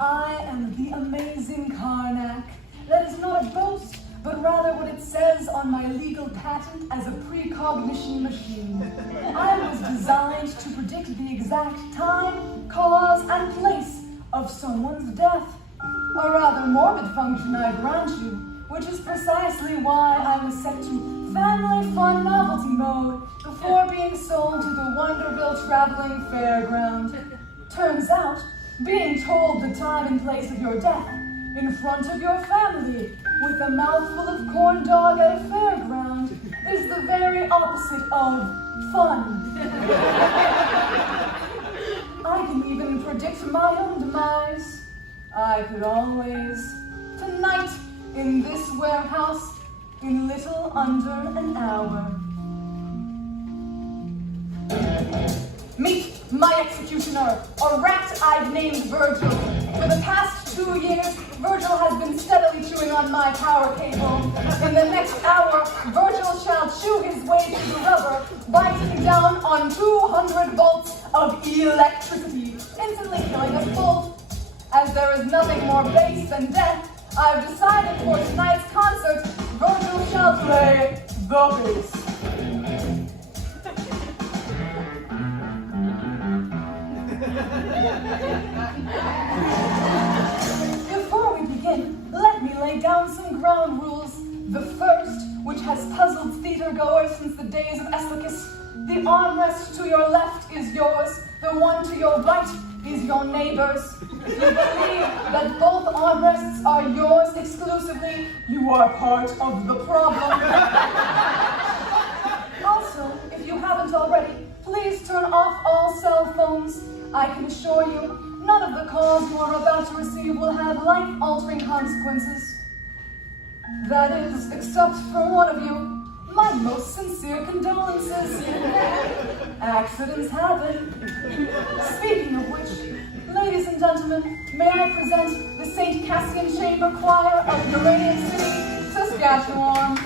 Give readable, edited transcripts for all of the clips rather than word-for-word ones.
I am the amazing Karnak. That is not a boast, but rather what it says on my legal patent as a precognition machine. I was designed to predict the exact time, cause, and place of someone's death. A rather morbid function, I grant you, which is precisely why I was set to family fun novelty mode before being sold to the Wonderville Traveling Fairground. Turns out, being told the time and place of your death in front of your family with a mouthful of corn dog at a fairground is the very opposite of fun. I can even predict my own demise. I could always, tonight, in this warehouse, in little under an hour. Meet my executioner, a rat I've named Virgil. For the past 2 years, Virgil has been steadily chewing on my power cable. In the next hour, Virgil shall chew his way through the rubber, biting down on 200 volts of electricity, instantly killing us both. As there is nothing more base than death, I've decided for tonight's concert, Virgil shall play the bass. Before we begin, let me lay down some ground rules. The first, which has puzzled theater goers since the days of Aeschylus. The armrest to your left is yours, the one to your right is your neighbor's. If you believe that both armrests are yours exclusively, you are part of the problem. Also, if you haven't already, please turn off all cell phones. I can assure you, none of the calls you are about to receive will have life-altering consequences. That is, except for one of you. My most sincere condolences. Accidents happen. Speaking of which, ladies and gentlemen, may I present the St. Cassian Chamber Choir of Uranium City, Saskatchewan.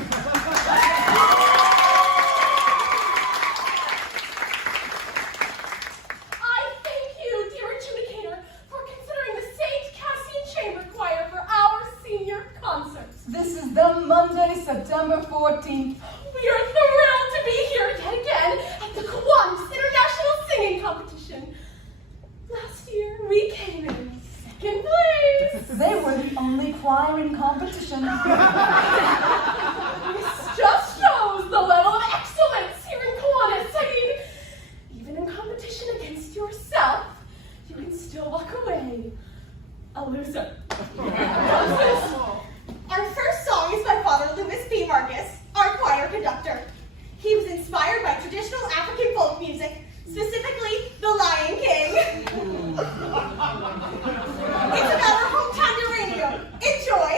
I thank you, dear adjudicator, for considering the St. Cassian Chamber Choir for our senior concert. This is the Monday, September 14th. We are thrilled to be here yet again at the Kiwanis International Singing Competition. Last year, we came in second place. They were the only choir in competition. This just shows the level of excellence here in Kiwanis. I mean, even in competition against yourself, you can still walk away a loser. Our first song is by Father Louis P. Marcus, our choir conductor. He was inspired by traditional African folk music, specifically The Lion King. It's about our hometown uranium. Enjoy!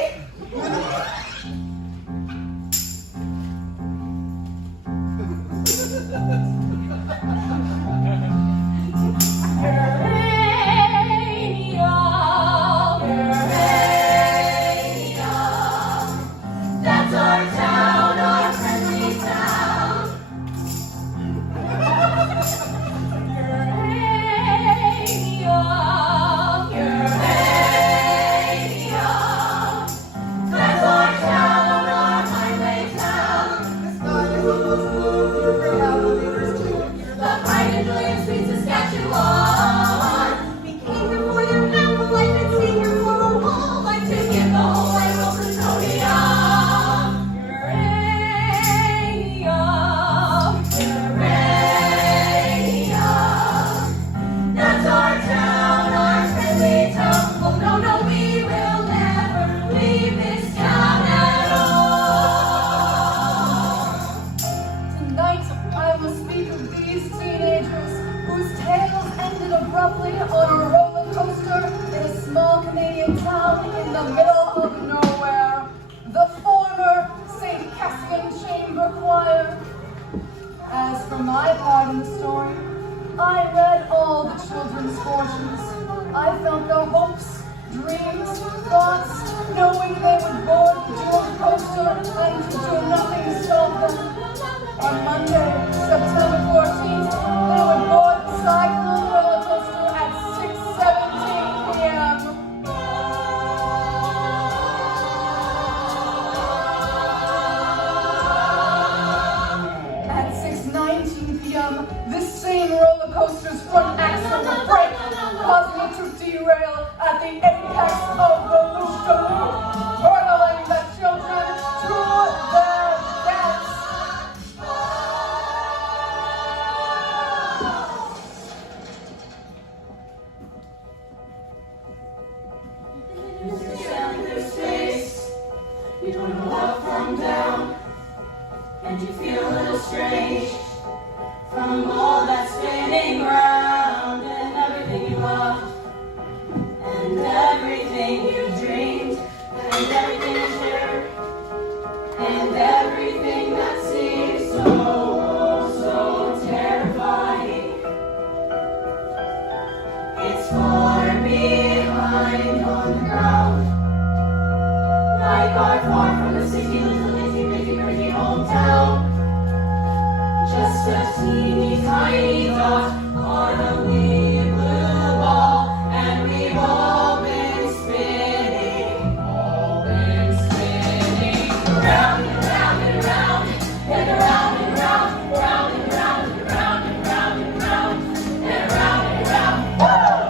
That's our town, our friendly town. That's our town, our highway town. The pride and joy of sweet Saskatchewan. We came before your ample life and sing your moral wall like To give the whole wide world Pretoria. That's our town, our friendly town. Oh no, no, we will never leave this town at all. Tonight, I will speak of these teenagers whose tales ended abruptly on a roller coaster in a small Canadian town in the middle of nowhere. The former St. Cassian Chamber Choir. As for my part in the story, I read all the children's fortunes. I felt their hopes, dreams, thoughts, knowing they would board the jeweled coaster and to do nothing to stop them. On Monday, September 14th, they would board the cyclone roller coaster at 6:17 p.m. underground. Like our far from the city, little itty bitty pretty hometown. Just a teeny tiny dot on a wee blue ball, and we've all been spinning, round and round and round, and around and round, round and round and round and round and round, and round and round. Woo!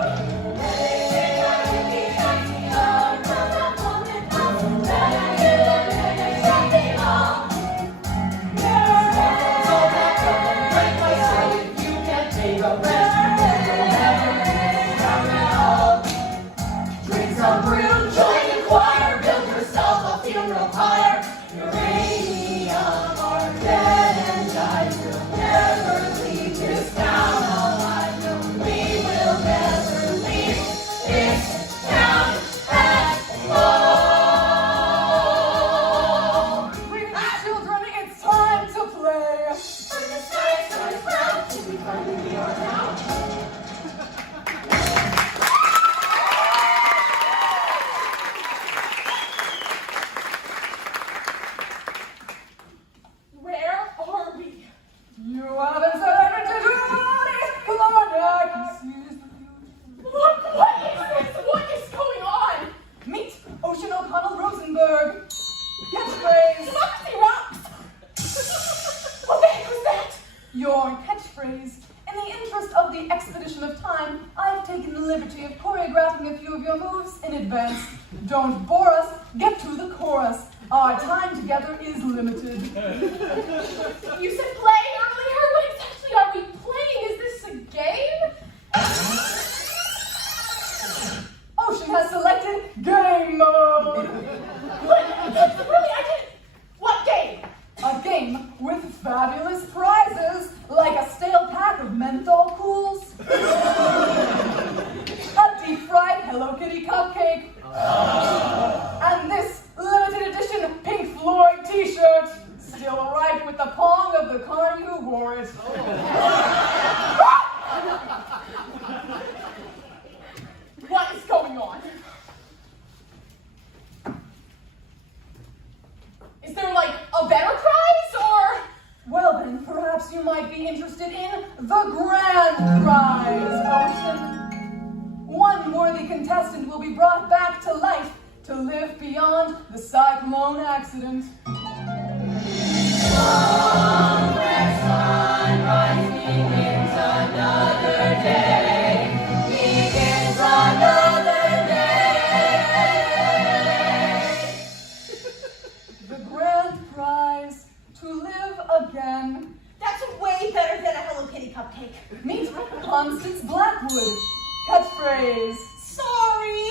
Your catchphrase. In the interest of the expedition of time, I've taken the liberty of choreographing a few of your moves in advance. Don't bore us, get to the chorus. Our time together is limited. You said play earlier? What exactly are we playing? Is this a game? Ocean has selected game mode. Really, I didn't. What game? A game with fabulous prizes, like a stale pack of menthol cools, a deep-fried Hello Kitty cupcake, and this limited edition Pink Floyd t-shirt, still right with the pong of the carny who wore it. What is going on? Is there like a better prize or? Well then, perhaps you might be interested in the grand prize, Ocean. One worthy contestant will be brought back to life to live beyond the cyclone accident. Long red sunrise begins another day. Begins another day. The grand prize, to live again. That's way better than a Hello Kitty cupcake. Meet Constance Blackwood. Catchphrase. Sorry.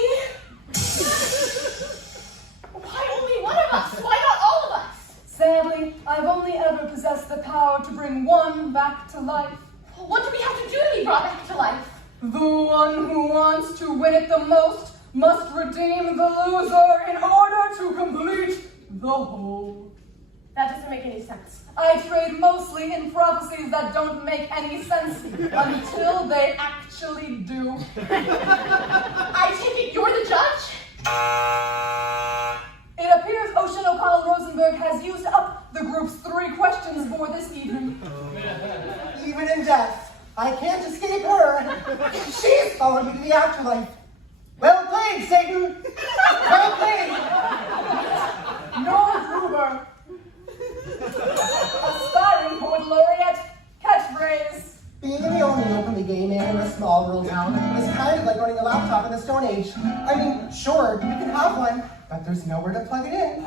Why only one of us? Why not all of us? Sadly, I've only ever possessed the power to bring one back to life. What do we have to do to be brought back to life? The one who wants to win it the most must redeem the loser in order to complete the whole. That doesn't make any sense. I trade mostly in prophecies that don't make any sense until they actually do. I take it you're the judge? It appears Ocean O'Connell Rosenberg has used up the group's 3 questions for this evening. Even in death, I can't escape her. She's followed me to the afterlife. Well played, Satan. Well played. Nora Gruber. Aspiring poet laureate. Catchphrase. Being the only openly gay man in a small rural town is kind of like owning a laptop in the Stone Age. I mean, sure, we can have one, but there's nowhere to plug it in.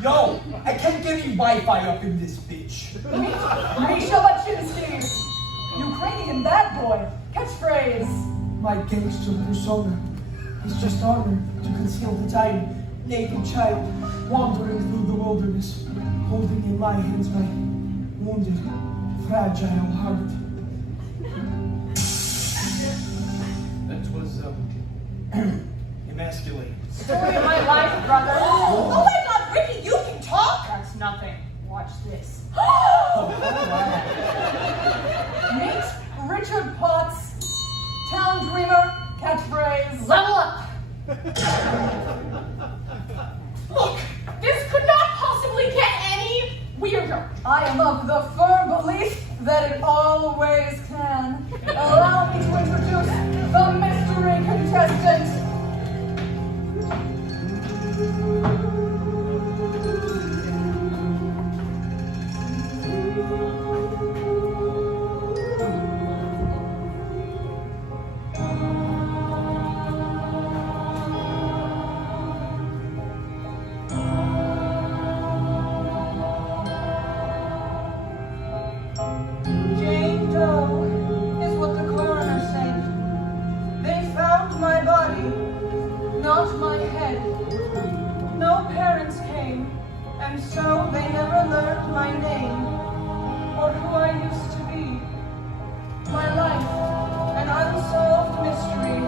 Yo, I can't get any Wi-Fi up in this bitch. Misha Baczynski. Ukrainian bad boy. Catchphrase. My gangster persona is just armor to conceal the tiny, naked child wandering through the wilderness, holding in my hands my wounded, fragile heart. That was, emasculating. Story of my life, brother. Oh my God, Ricky, you can talk? That's nothing. Watch this. Oh, Meet Richard Potts, town dreamer, catchphrase. Level up. Look, this could not possibly get any weirder. I am of the firm belief that it always can. Allow me to introduce the mystery contestant. Jane Doe is what the coroner said. They found my body, not my head. No parents came, and so they never learned my name or who I used to be. My life, an unsolved mystery.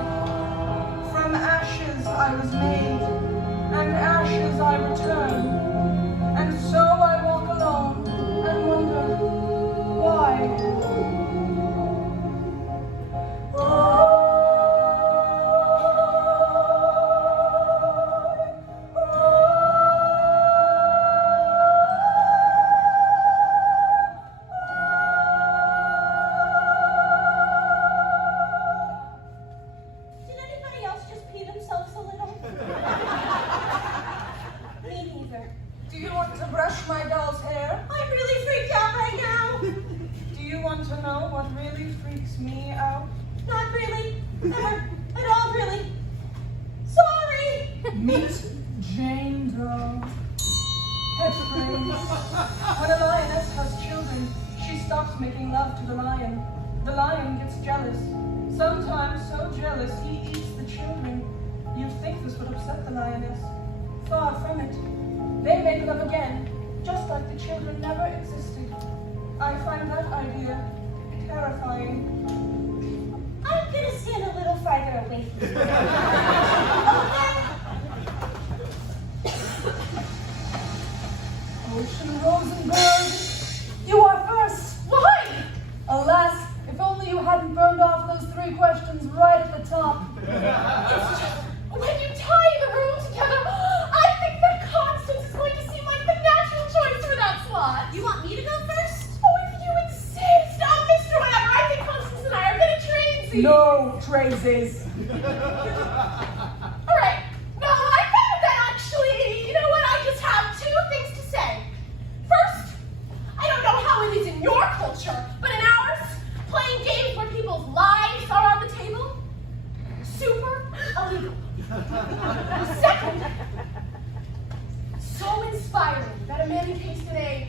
From ashes I was made, and ashes I return. And so I walk alone and wonder why. Did anybody else just pee themselves a little? Me neither. Do you want to brush my doll's hair? I'm really freaked out right now. Do you want to know what really freaks me out? Not really. Never. At all, really. Sorry. Meet Jane Doe. Catchphrase. When a lioness has children, she stops making love to the lion. The lion gets jealous. Sometimes so jealous he eats the children. You'd think this would upset the lioness. Far from it. They make love again, just like the children never existed. I find that idea terrifying. I'm gonna stand a little farther away from you. Okay? Ocean Rosenberg, you are first. Why? Alas, if only you hadn't burned off those 3 questions right at the top. When you tie the room together, I think that Constance is going to seem like the natural choice for that slot. You want me to go first? Oh, if you insist. Oh, Mr. Whatever, I think Constance and I are going to trade. No, Traces. All right. No, I found that actually. You know what? I just have 2 things to say. First, I don't know how it is in your culture, but in ours, playing games where people's lives are on the table, super illegal. Second, so inspiring that a man encased in a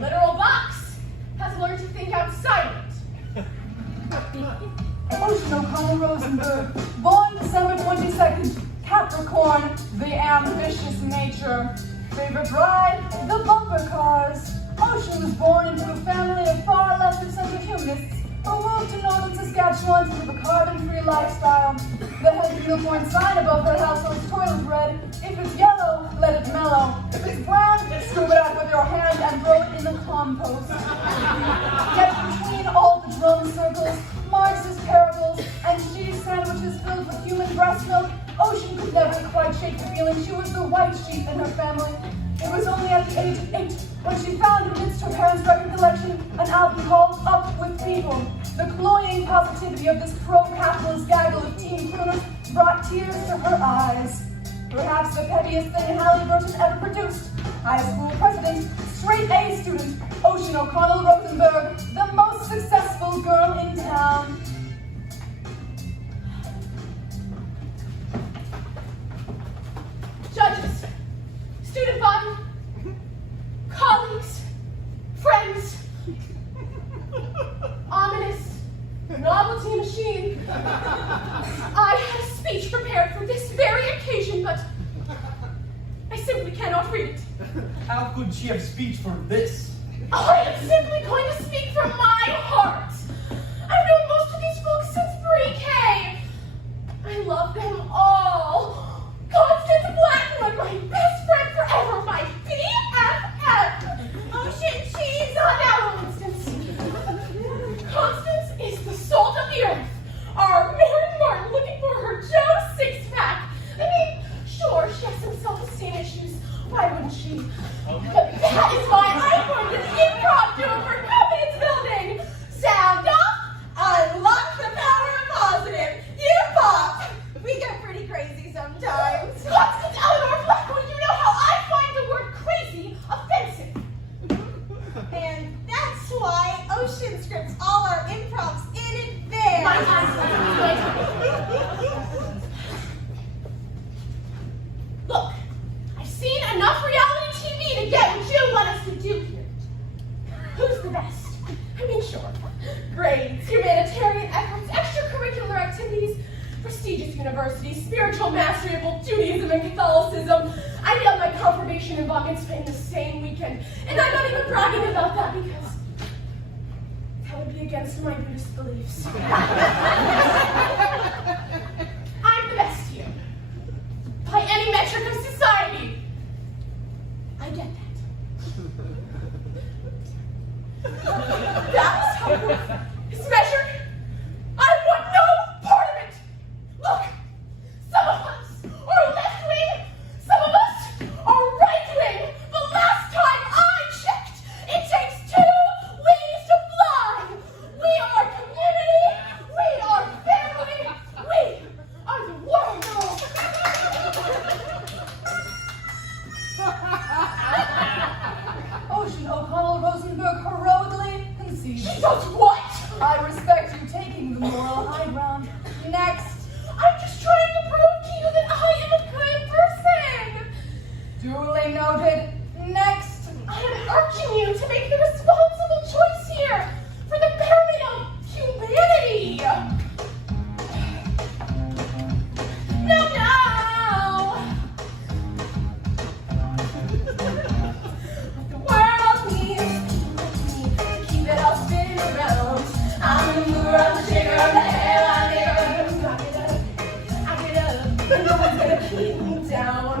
literal box has learned to think outside it. Ocean O'Connell Rosenberg, born December 22nd, Capricorn, the ambitious nature. Favorite ride, the bumper cars. Ocean was born into a family of far left sense of humanists who moved to northern Saskatchewan to live a carbon-free lifestyle. The heavy unicorn sign above her household's toilet bread. If it's yellow, let it mellow. If it's brown, scoop it out with your hand and throw it in the compost. Yet between all the drum circles, Marx's parables, and cheese sandwiches filled with human breast milk, Ocean could never quite shake the feeling she was the white sheep in her family. It was only at the age of 8 when she found amidst her parents' record collection an album called Up With People. The cloying positivity of this pro-capitalist gaggle of teen crooners brought tears to her eyes. Perhaps the pettiest thing Halliburton ever produced. High school president, straight A student, Ocean O'Connell Rosenberg, the most successful girl in town. Judges, student body, colleagues, friends, ominous novelty machine. I had a speech prepared for this very occasion, but I simply cannot read it. How could she have speech for this? I am simply going to speak from my heart. I've known most of these folks since pre-K. I love them all. spiritual mastery of both Judaism and Catholicism. I nailed my confirmation and bar mitzvah in the same weekend. And I'm not even bragging about that because that would be against my Buddhist beliefs. I'm the best here. By any metric of society. I get that. That's how worth is measured. I want no part of it. Look, some of us are left wing, some of us are right wing. The last time I checked, it takes 2 wings to fly. We are community. We are family. We are the world. Ocean O'Connell Rosenberg heroically concedes. She does what? I respect you taking the moral high ground. Next. I'm just trying to prove to you that I am a good person. Duly noted. Next. I am urging you to make the responsible choice here for the betterment of humanity. No, no. The world needs people like me to keep it all spinning around. I'm the mover, I'm the shaker, I'm the hell, I'm the I get up, but no one's gonna keep me down.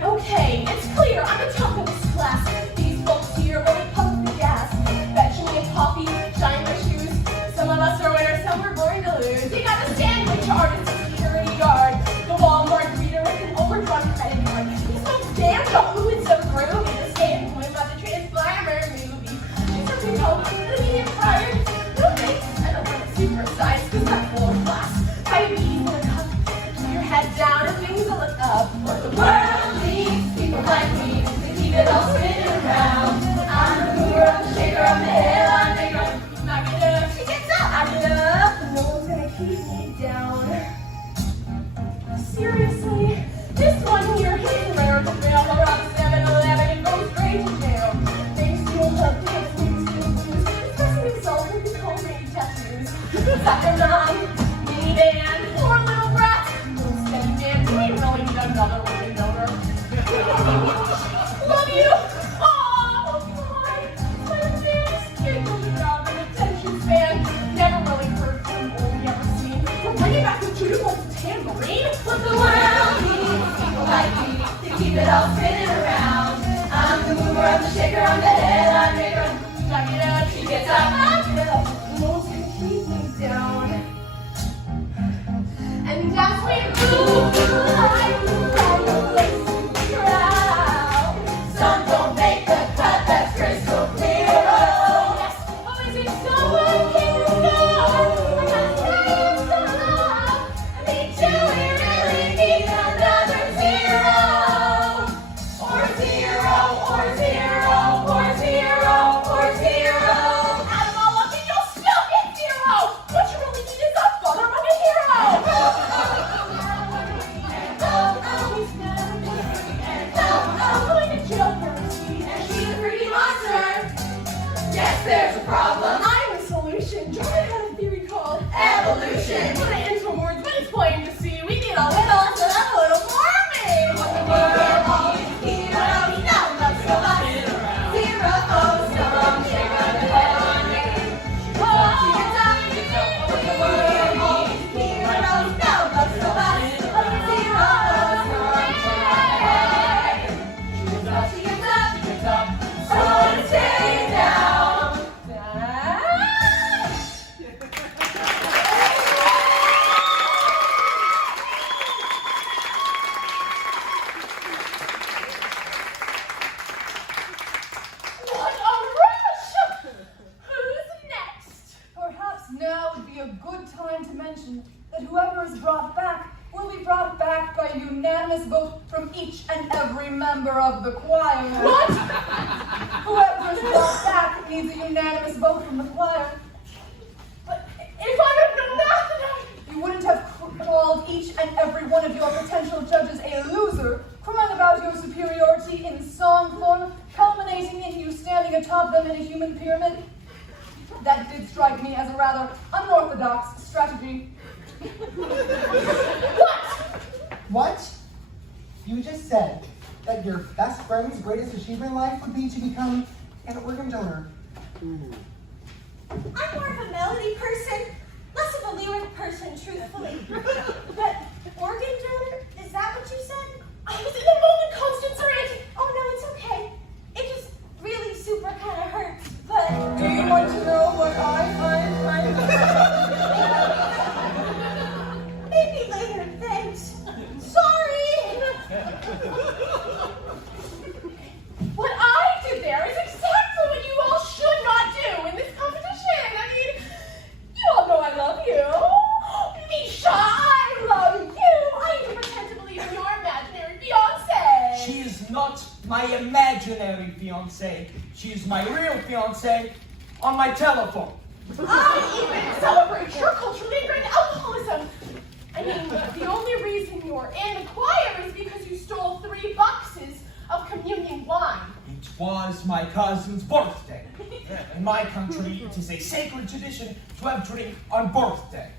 Okay, it's clear I'm the top of this class. These folks here really pump the gas. Fetching me a coffee, shine my shoes. Some of us are winners, some we're going to lose. You got the sandwich artist, security guard, the Walmart greeter with an overdrawn credit card. These folks dance on who is so groovy. The same point about the Transformer movie. She's something called the medium tired. No thanks, I don't want to supersize because that's full of class. Diabetes in a cup. Keep your head down and things will look up. But the world needs people like me to keep it all spinning around. I'm the mover, I'm the shaker, I'm the hell, I'm the girl. I get up, she gets up, I get up. No one's gonna keep me down. Seriously, this one here, he's rare to fail. Around 7-Eleven and goes straight to jail. Things feel up, things blues. Expressing himself with his homemade tattoos. Sucker mom, minivan, poor little brat. No steady man, do we really need another woman donor? Love you! Oh, my advanced kid moving out of an attention span. Never really heard from all we ever seen. We're bringing back the jukebox tambourine. But the world needs people like me to keep it all spinning around. I'm the mover, I'm the shaker, I'm the head, I'm the girl. Knock it up, she gets up, knock it up. No one's gonna keep me down. And as we move through life, all the place to be proud. Some don't make the cut, that's crystal clear. Oh, yes, always is someone can go. I gotta say it's so loud. Me too, we really need another zero. Or zero, or zero, or zero, or zero. Add them all up and you'll still get zero. What you really need is a motherfucking hero. Yes, there's a problem. I'm the solution. Jordan had a theory called evolution. Put it into words, but it's plain to see. We need a little to a little more me. What the world always heroes. No, that's so much. Zero, some zero, oh, she gets up. What the world always heroes. No, that's so much. Zero, she gets up. So stay down. What a rush! Who's next? Perhaps now would be a good time to mention that whoever is brought back will be brought back by unanimous vote from each and every member of the choir. What? Whoever is brought back needs a unanimous vote from the choir. But if I had known that, then You wouldn't have called each and every one of your potential judges a loser, crying about your superiority in song form, culminating in you standing atop them in a human pyramid. That did strike me as a rather unorthodox strategy. What? You just said that your best friend's greatest achievement in life would be to become an organ donor. I'm more of a melody person, less of a lyric person, truthfully. But organ donor, is that what you said? I was in the moment, Constance, or Auntie. Oh no, it's okay. It just really super kind of hurts, but... Do you want to know what I find Maybe later, thanks. Sorry! What I did there is exactly what you all should not do in this competition. I mean, you all know I love you. Misha, I love you. I even pretend to believe in your imaginary fiancé. She is not my imaginary fiancé. She is my real fiancé on my telephone. I even celebrate your culturally ingrained alcoholism. I mean, the only reason you're in the choir is because you stole 3 boxes of communion wine. It was my cousin's birthday. In my country, it is a sacred tradition to have drink on birthday.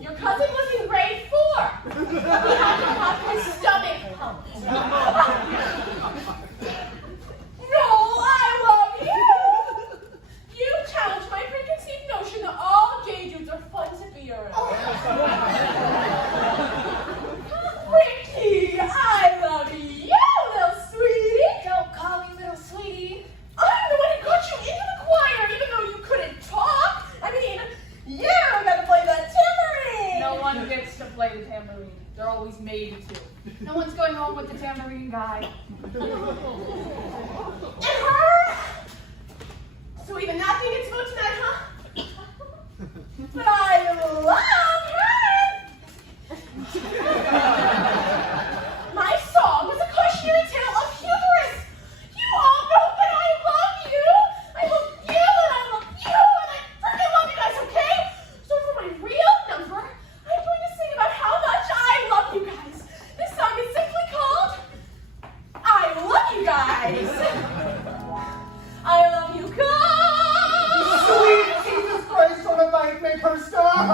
Your cousin was in grade 4. He had to have his stomach pumped. No, I love you. You challenge my preconceived notion that all gay dudes are fun to be around. Ricky, I love you, little sweetie. Don't call me little sweetie. I'm the one who got you into the choir, even though you couldn't talk. I mean, you're gonna play the tambourine. No one gets to play the tambourine. They're always made to. No one's going home with the tambourine guy. And her? So even that thing gets voted tonight, huh? But I love her! My song was a cautionary tale of hubris. You all know that I love you. I love you, and I love you, and I freaking love you guys, okay? So for my real number, I'm going to sing about how much I love you guys. This song is simply called I Love You Guys. I love you guys. Sweet Jesus Christ on a bike, make her stop!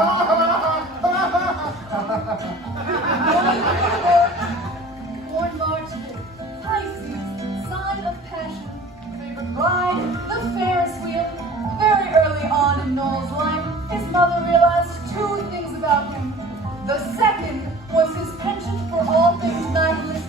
Born March 5th, Pisces, sign of passion. Favorite bride, the Ferris wheel. Very early on in Noel's life, his mother realized 2 things about him. The second was his penchant for all things nihilistic.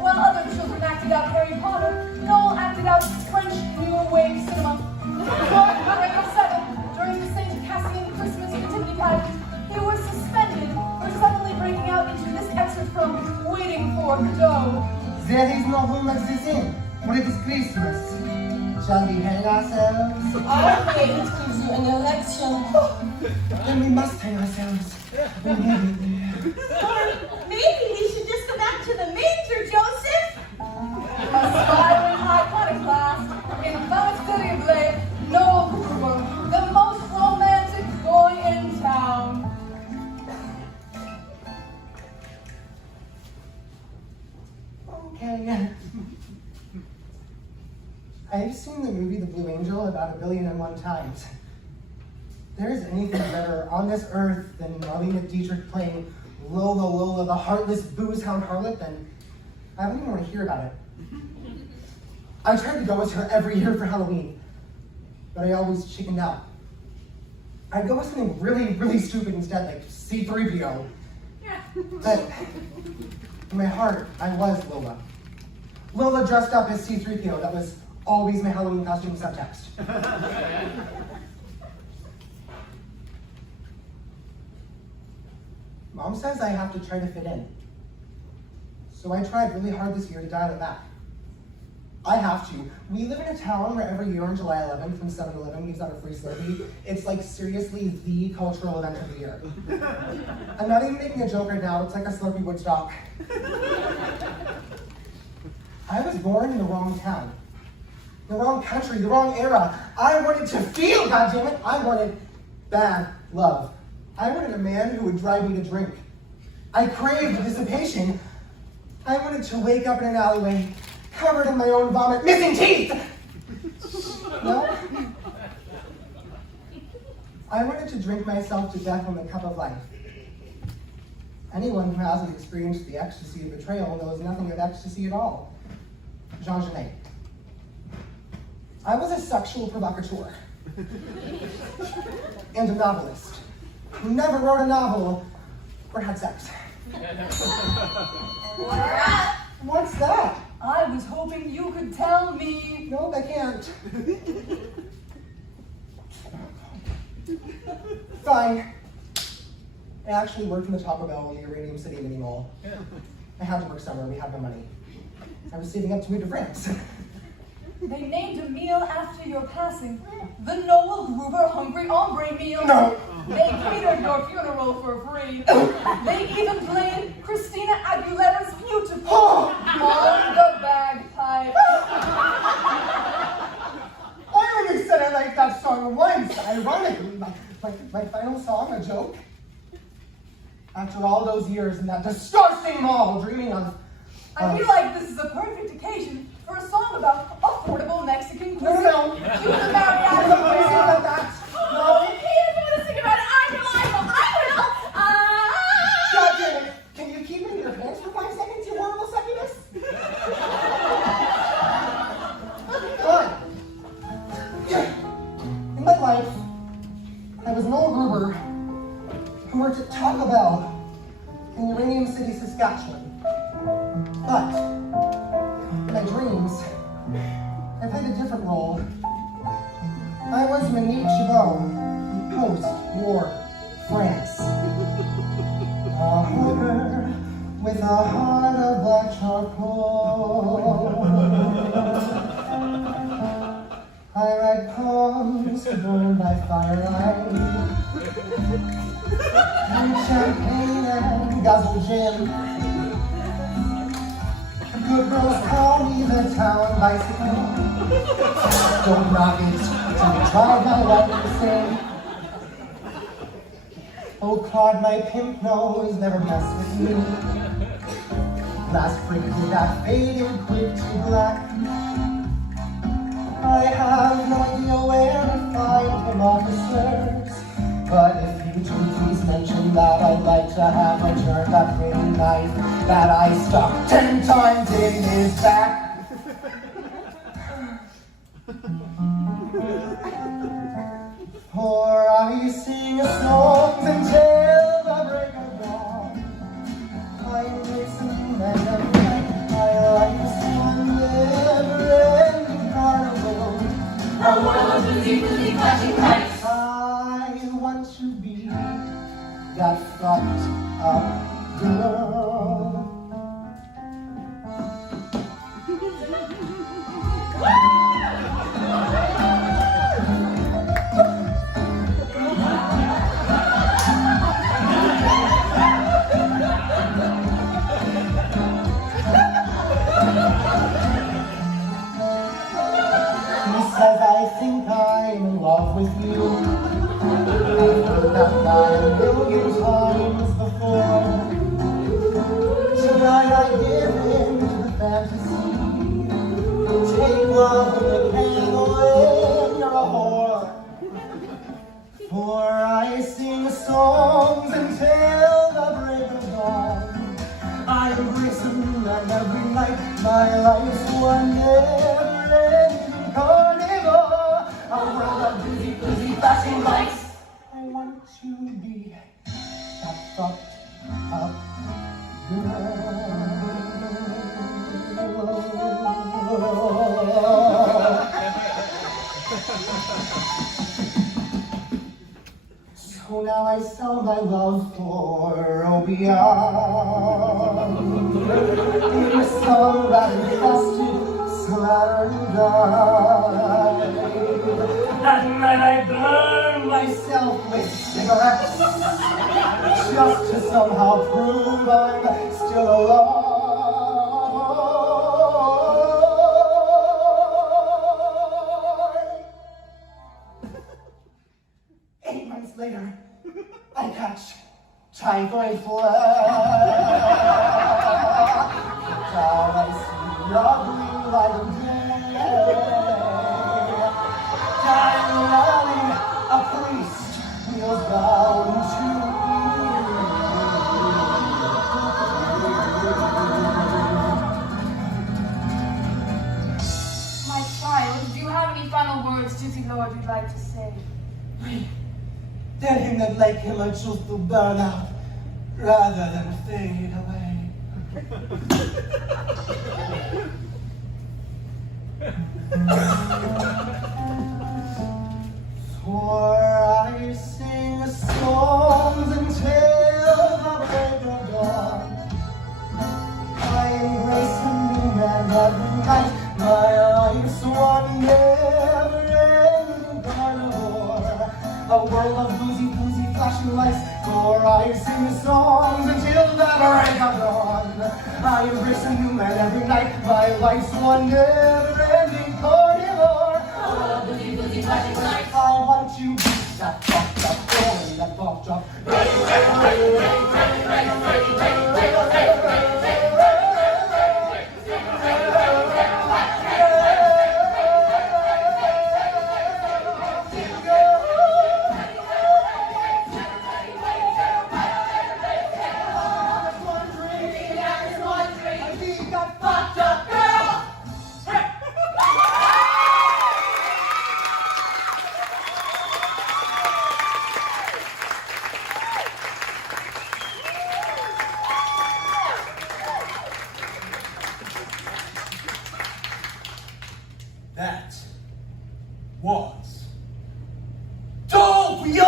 While other children acted out Harry Potter, Noel acted out French New Wave cinema. Born on April 7th, during the St. Cassian Christmas nativity pageant, he was suspended for suddenly breaking out into this excerpt from Waiting for Godot. There is no room as this inn, for it is Christmas. Shall we hang ourselves? Our fate gives you an election. Then we must hang ourselves. Immediately. Or maybe we should just go back to the manger, Joseph. Aspiring iconoclast, infallibility, Noel Cooper, the most romantic boy in town. Okay. I've seen the movie The Blue Angel about 1,000,001 times. There is anything better on this earth than Marlene Dietrich playing Lola Lola, the heartless booze-hound harlot, then I don't even want to hear about it. I tried to go with her every year for Halloween, but I always chickened out. I'd go with something really, really stupid instead, like C-3PO. But in my heart, I was Lola. Lola dressed up as C-3PO. That was always my Halloween costume subtext. Mom says I have to try to fit in. So I tried really hard this year to dial it back. I have to. We live in a town where every year on July 11th, when 7-Eleven gives out a free Slurpee, it's like seriously the cultural event of the year. I'm not even making a joke right now, it's like a Slurpee Woodstock. I was born in the wrong town, the wrong country, the wrong era. I wanted to feel, goddammit. I wanted bad love. I wanted a man who would drive me to drink. I craved dissipation. I wanted to wake up in an alleyway, covered in my own vomit, missing teeth! No? I wanted to drink myself to death on the cup of life. Anyone who hasn't experienced the ecstasy of betrayal knows nothing of ecstasy at all. Jean Genet. I was a sexual provocateur and a novelist who never wrote a novel or had sex. What's that? I was hoping you could tell me. No, I can't. Fine. I actually worked in the Taco Bell in the Uranium City mini mall. I had to work somewhere, we had no money. I was saving up to move to France. They named a meal after your passing. The Noel Gruber Hungry Hombre meal. No. They catered your funeral for free. They even played Christina Aguilera's Beautiful on the bagpipe. I only said I liked that song once, ironically. My final song, a joke. After all those years in that disgusting mall, dreaming of... I feel like this is a perfect occasion for a song about affordable Mexican cuisine. No. Cue the mariachi I'm not crazy band. about that. Oh, if he doesn't want to sing about it, I will. God damn it. Can you keep it in your pants for 5 seconds, you horrible succubus? In my life, I was an old Gruber who worked at Taco Bell in Uranium City, Saskatchewan. But in my dreams, I played a different role. I was Monique Chabot, post-war France. A hooker with a heart of black charcoal. I write poems to burn by firelight. Drink champagne and guzzle gin. Good girls call me the town bicycle. Don't knock it till you try my life to sing. Oh, Claude, my pimp nose never mess with me. Last crinkle that faded quick to black. I have no idea where to find him, officers. But if you do, please mention that I'd like to have returned that pretty knife that I stuck 10 times in his back. For I sing songs until the break of dawn. I listen and every night my life's one never-ending carnival. A world of boozy, boozy, flashing lights. I want to be that fucked up girl. Says I think I'm in love with you. I've heard that lie a million times before. Tonight I give in to the fantasy. Take love when you can when you're a whore. For I sing songs until the break of dawn. I glisten and every night my life's one never-ending carnival. A world of boozy, boozy, flashing lights. I want to be that fucked up So now I sell my love for opium in some rat-infested slattern dye. At night I burn myself with cigarettes just to somehow prove I'm still alive. 8 months later, I catch typhoid flare. Down I see your green light of day. Dying rally, a priest kneels down to me. to say. Tell him that like him I choose to burn out rather than fade away. For I sing songs until the break of dawn. I embrace a new man every night. My life's one never-ending carnivore. A world of boozy, flashing lights. For I sing songs until the break of dawn. I embrace a new man every night. My life's one never-ending carnivore. Boozy, flashing lights. I want you that pop drop, that pop drop. That was dope, yo!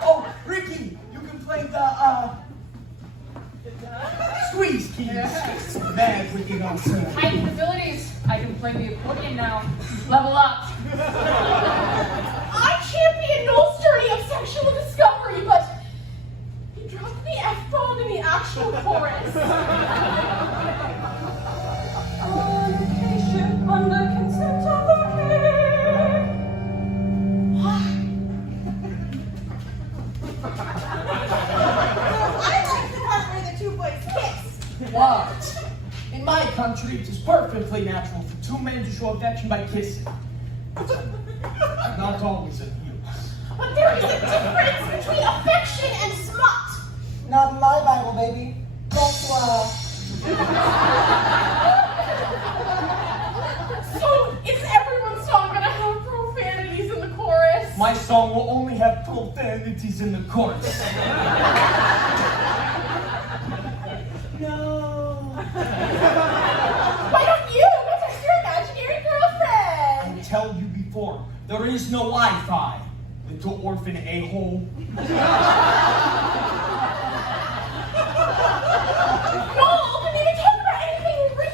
Oh, Ricky, you can play the squeeze keys. Mad Ricky on set. Heightened abilities. I can play the accordion now. Level up. I champion Noel's journey of sexual discovery, but he dropped the F-bomb in the actual chorus. Fornication under consent of the king. I like the part where the two boys kiss. What? In my country, it is perfectly natural for two men to show affection by kissing. But not always of use. But there is a difference between affection and smut. Not in my Bible, baby. Bonsoir. So, is everyone's song gonna have profanities in the chorus? My song will only have profanities in the chorus. No. Why don't you go text your imaginary girlfriend? I tell you before, there is no Wi-Fi. Little orphan a-hole. No, we need to talk about anything real. We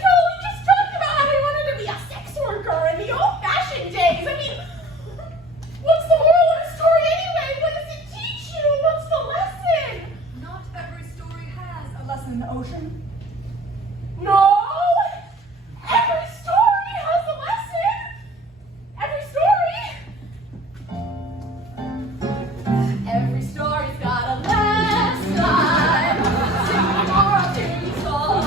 just talked about how we wanted to be a sex worker in the old-fashioned days. I mean, what's the moral of the story anyway? What does it teach you? What's the lesson? Not every story has a lesson in the ocean. No! Every story has a lesson! Every story! Every story's got a lesson. Moral to be told.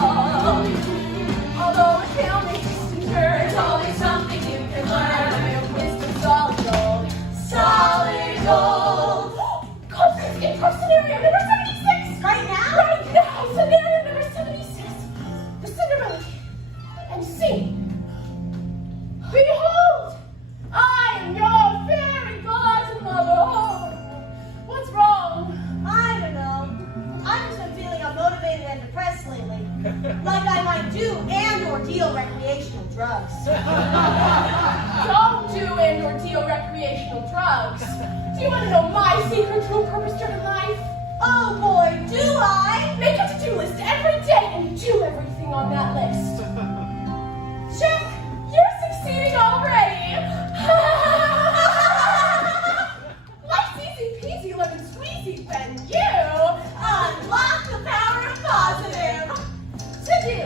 Although it can be twisted, there's always something you can learn. Wisdom's solid gold. Solid gold! God, let's get to scenario number 76! Right now? Right now! Scenario number 76! The Cinderella Kid. And sing. Behold! I am your fairy godmother. What's wrong? I don't know. I've just been feeling unmotivated and depressed lately. Like I might do and or deal recreational drugs. Don't do and or deal recreational drugs. Do you want to know my secret to a purpose driven life? Oh boy, do I? Make a to-do list every day and do everything on that list. Check! You're succeeding already! Life's easy peasy, lemon squeezy when you Unlock the power of positive. to do.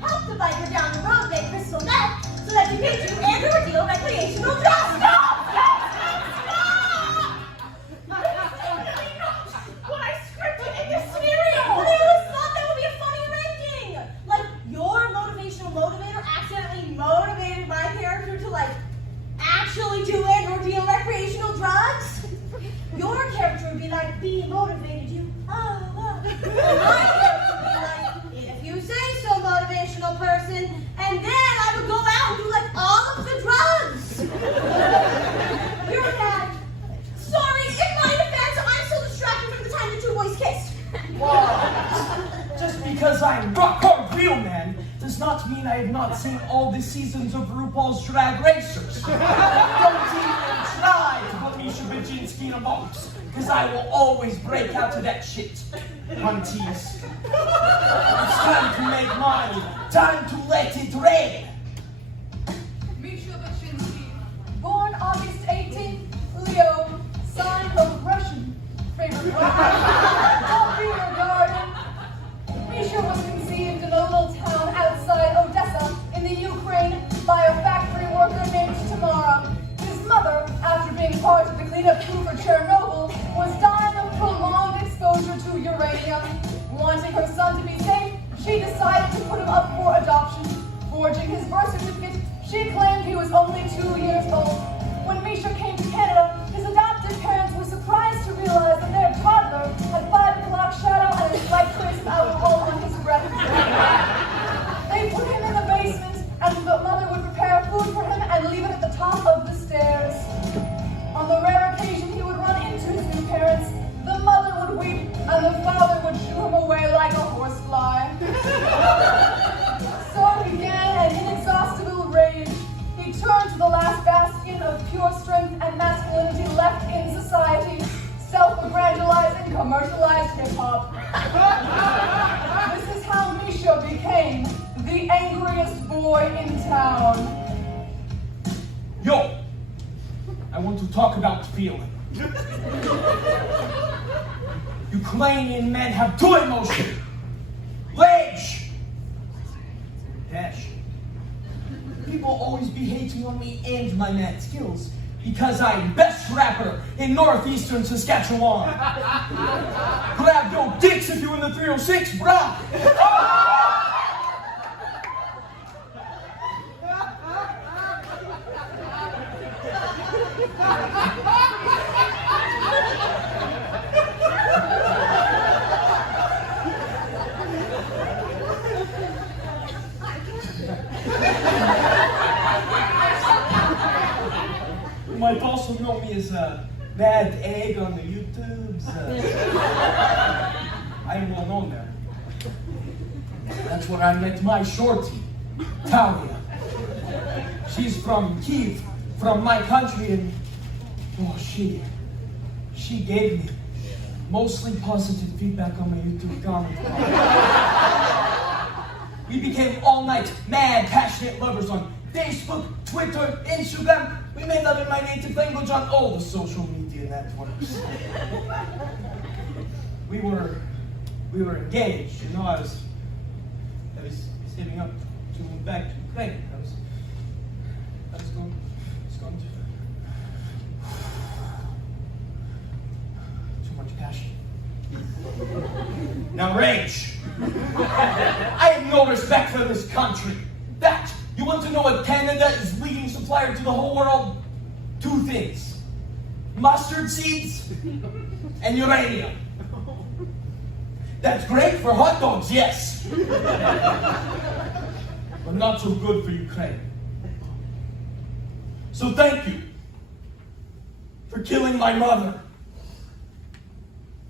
Help the biker down the road make crystal meth so that you can do and or deal recreational drugs. Stop! Stop! Stop! Stop! This is definitely not what I scripted in Wow. Just because I'm rock hard real man does not mean I have not seen all the seasons of RuPaul's Drag Racers. Don't even try to put Misha Baczynski in a box, because I will always break out of that shit. Hunties. It's time to make money. Time to let it rain. Misha Baczynski, born August 18th, Leo, sign of Russian, favorite beer garden. Misha was conceived in a little town outside Odessa in the Ukraine by a factory worker named Tamara. His mother, after being part of the cleanup crew for Chernobyl, was dying of prolonged exposure to uranium. Wanting her son to be safe, she decided to put him up for adoption. Forging his birth certificate, she claimed he was only 2 years old. When Misha came to Canada, his adoptive parents were surprised to realize that their toddler had 5 o'clock shadow and a slight trace of alcohol on his breath. They put him in the basement, and the mother would prepare food for him and leave it at the top of the stairs. On the rare occasion he would run into his new parents, the mother would weep and the father would shoo him away like a horsefly. So began an inexhaustible rage. He turned to the last bastion of pure strength and masculinity left in society, self-aggrandizing, commercialized hip-hop. This is how Misha became the angriest boy in town. Yo, I want to talk about feeling. Ukrainian men have 2 emotions: rage and passion. People always be hating on me and my mad skills because I'm best rapper in northeastern Saskatchewan. Grab your dicks if you in the 306, brah! You might also know me as Bad Egg on the YouTubes. I am well known there. That's where I met my shorty, Talia. She's from Kiev, from my country, and oh, she gave me mostly positive feedback on my YouTube comment. We became all-night, mad, passionate lovers on Facebook, Twitter, Instagram. We made love in my native language on all the social media networks. We were engaged, you know. I was saving up to move back to Ukraine. I was going to. Too much passion. Now rage. I have no respect for this country. That, you want to know what Canada is leading supplier to the whole world? 2 things: mustard seeds and uranium. That's great for hot dogs, yes. But not so good for Ukraine. So thank you for killing my mother.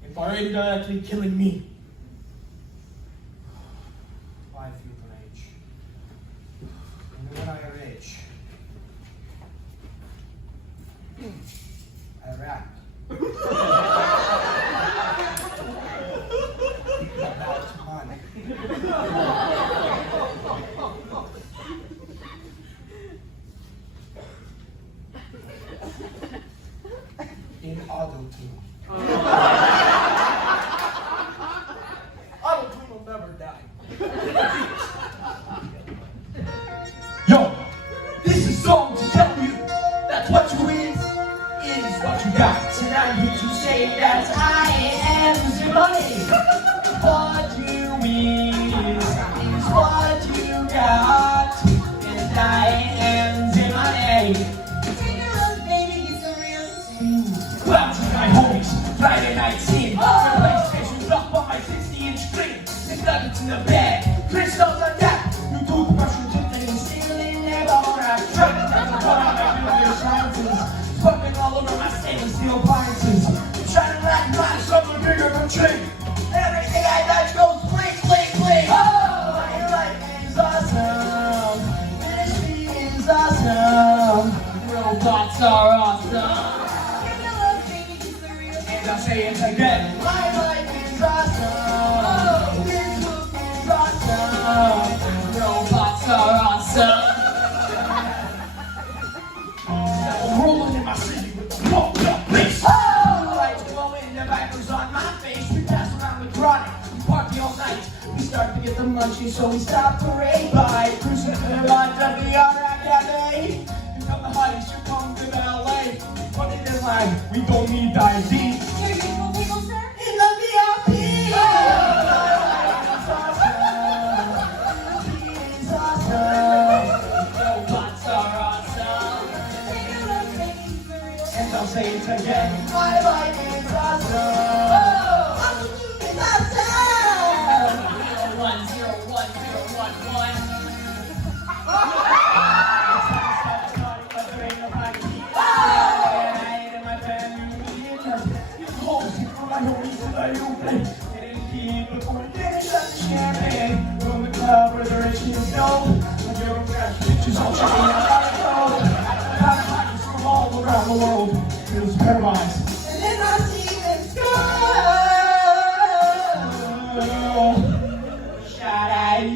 And for indirectly killing me. I feel rage. And when I rage, I rap. About money. In auto-tune. Auto-tune will never die. Yo, this is song to tell you that what you is what you got. And I'm here to say that I am the money. What you is what you got. And I am the money. Take a look, baby, it's a real thing. Clouds with my homies, Friday night scene. The PlayStation's up on my 60-inch screen. The nuggets in the bag, crystals on tap. You toothbrush and chicken, stealing their bubble wrap. Trying to take the one out my nuclear sciences. Fucking all over my stainless steel appliances. Shining like glass, something bigger than tree. Every night. We start to get the munchies, so we stop to raid by. Cruising to the lodge of the Art Cafe. Here come the hotties, here come to LA. Running in line, we don't need ID. Your usual people, sir? In the VIP! And I'll say it again. My life is awesome. Absolutely awesome. 010111. From the club where the rich is known. My girl got pictures all checking out how to go. Got parties from all around the world. It was paradise. And then I see this girl. Shout at you.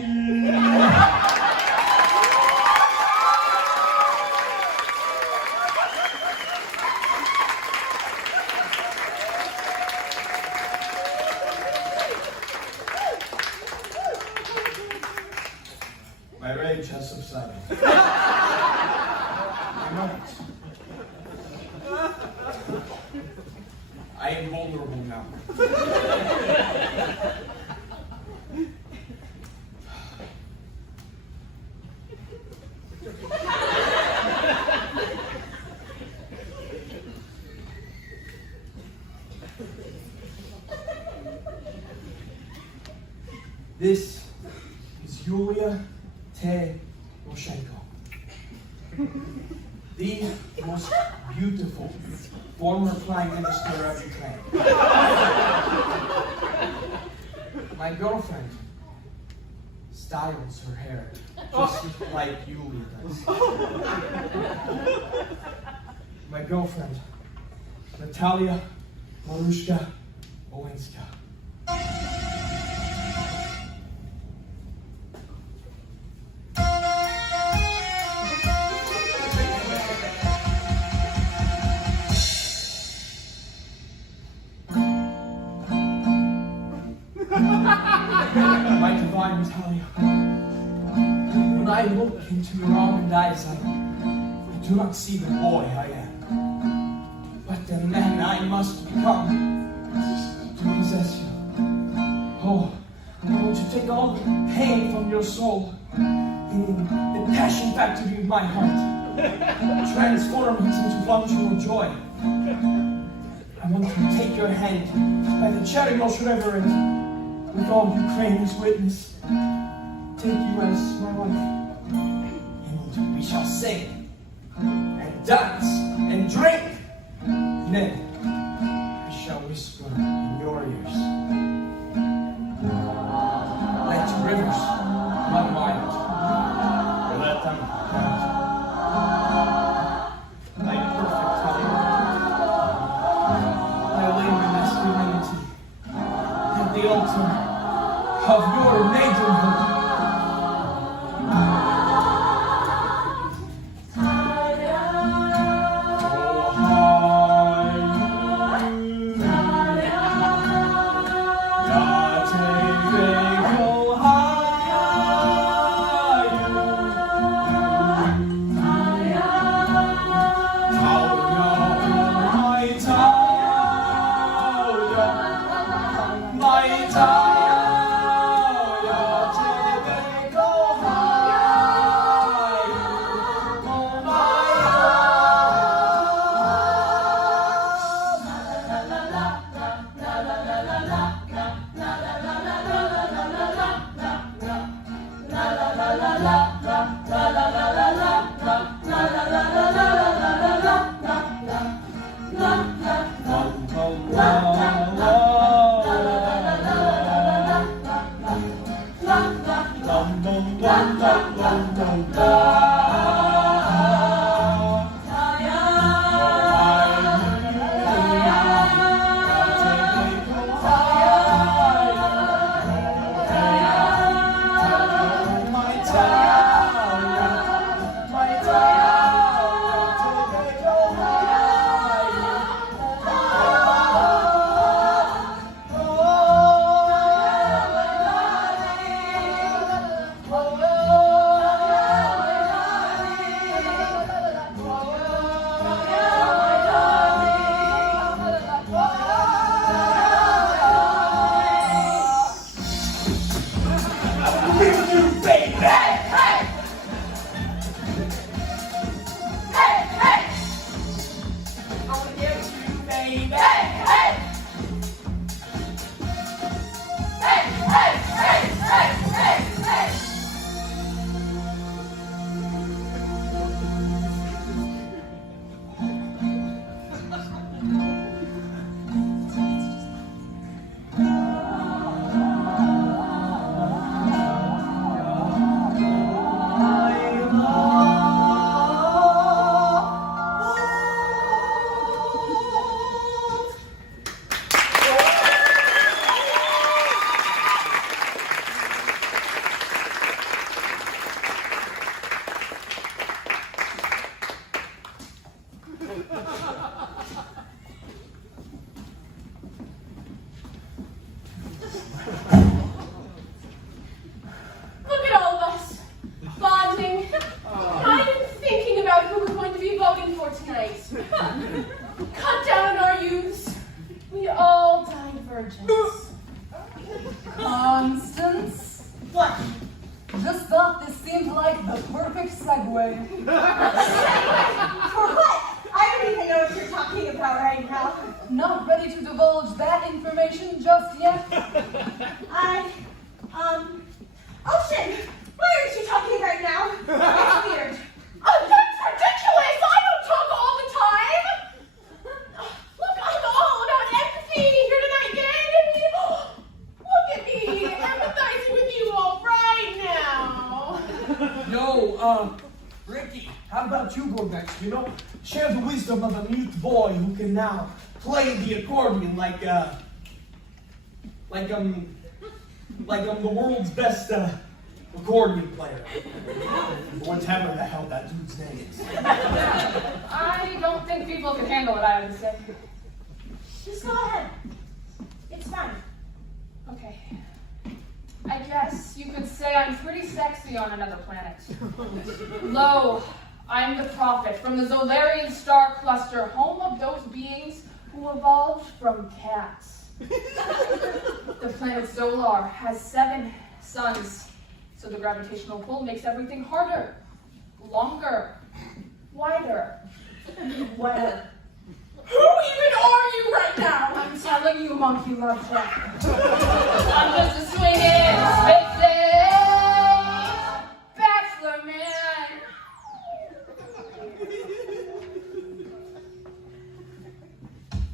My rage has subsided. I know it. I am vulnerable now. This is Yulia Tymoshenko, the most beautiful former Prime Minister of Ukraine. My girlfriend styles her hair just like Yulia does. My girlfriend, Natalia Marushka Olenska. My divine Natalia, when I look into your almond eyes, I do not see the boy I am, but the man I must become to possess you. Oh, won't you take all the pain from your soul, the passion factory of my heart, transform it into voluptuous joy. I want to take your hand by the Chernobyl River and with all Ukraine as witness, take you as my wife. And we shall sing, and dance, and drink. And then I shall whisper in your ears. Let rivers run wild, or let them run. My perfect Talia, I lay my masculinity at the altar of your maidenhood. My time. Constance, What? just thought this seemed like the perfect segue. For what? I don't even know what you're talking about right now. Not ready to divulge that information just yet? Ocean! Why aren't you talking right now? It's weird. Oh, that's ridiculous! I don't talk all the time! Look, I'm all about empathy here tonight, gang! Look at me, empathizing with you all right now! Yo, Ricky, how about you go next? Share the wisdom of a mute boy who can now play the accordion like the world's best accordion player. Whatever the hell that dude's name is. I don't think people can handle what I have to say. Just go ahead. It's fine. Okay. I guess you could say I'm pretty sexy on another planet. Lo, I'm the prophet from the Zolarian star cluster, home of those beings who evolved from cats. The planet Zolar has 7 suns, so the gravitational pull makes everything harder, longer, wider, wetter. Who even are you right now? I'm telling you, monkey love Jack. I'm just a swinging, spitting bachelor man.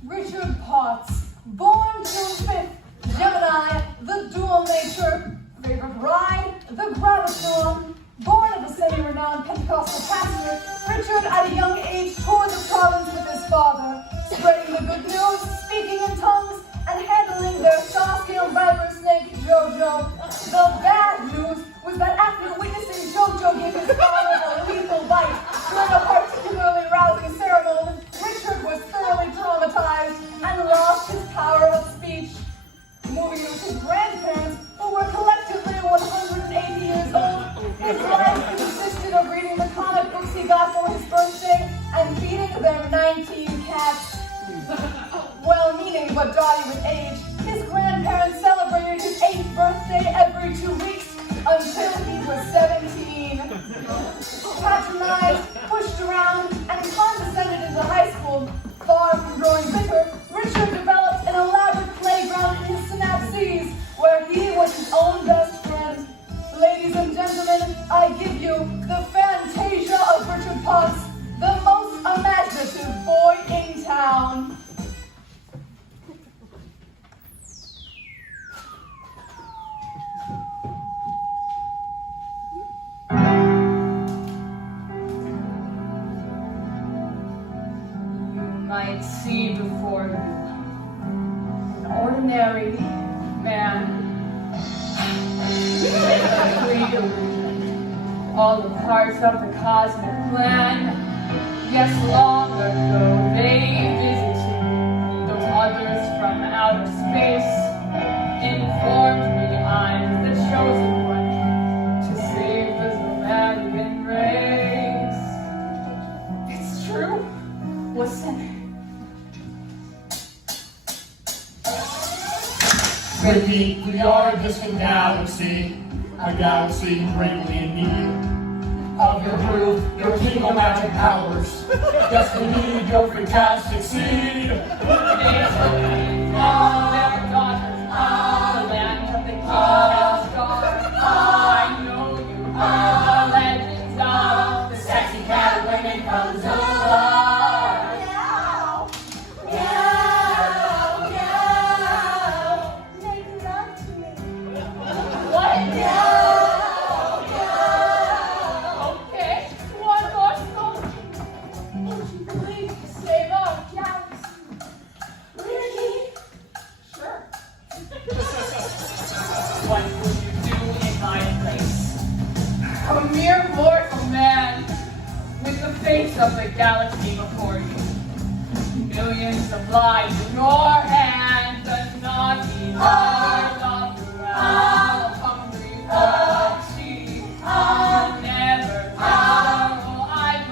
Richard Potts, born June 5th, Gemini, the dual nature, favorite ride, the graviton. Born of a semi-renowned Pentecostal pastor, Richard at a young age toured the province with his father, spreading the good news, speaking in tongues, and handling their star-scale viper snake, Jojo. The bad news was that after witnessing Jojo give his father a lethal bite during a particularly rousing ceremony, Richard was thoroughly traumatized and lost his power of speech. Moving in with his grandparents, who were collectively 180 years old, his life consisted of reading the comic books he got for his birthday and feeding their 19 cats. Well-meaning but dotty with age, his grandparents celebrated his 8th birthday every 2 weeks until he was 17. Patronized, pushed around, and condescended into high school, far from growing bitter, Richard developed an elaborate playground in his synapses where he was his own best friend. Ladies and gentlemen, I give you the Fantasia of Richard Potts, the most imaginative boy in town. You might see before you an ordinary man. All the parts of the cosmic plan. Yes, long ago they visited those others from outer space. Informed me I'm the chosen one to save the Zolarian race. It's true. Listen. Ricky, we are a distant galaxy, a galaxy greatly in need of your proof, your tingle magic powers, destiny, your fantastic seed. They took all their daughters to the land of the king and star. I know you heard the legends of the sexy cat women from Zola. A mere mortal man with the face of the galaxy before you. Millions of lives in your hands, but not enough of around hungry for cheese. I'll never know I've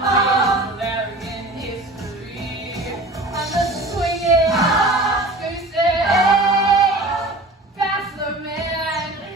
been there in history. I'm the swinging, say, bachelor man.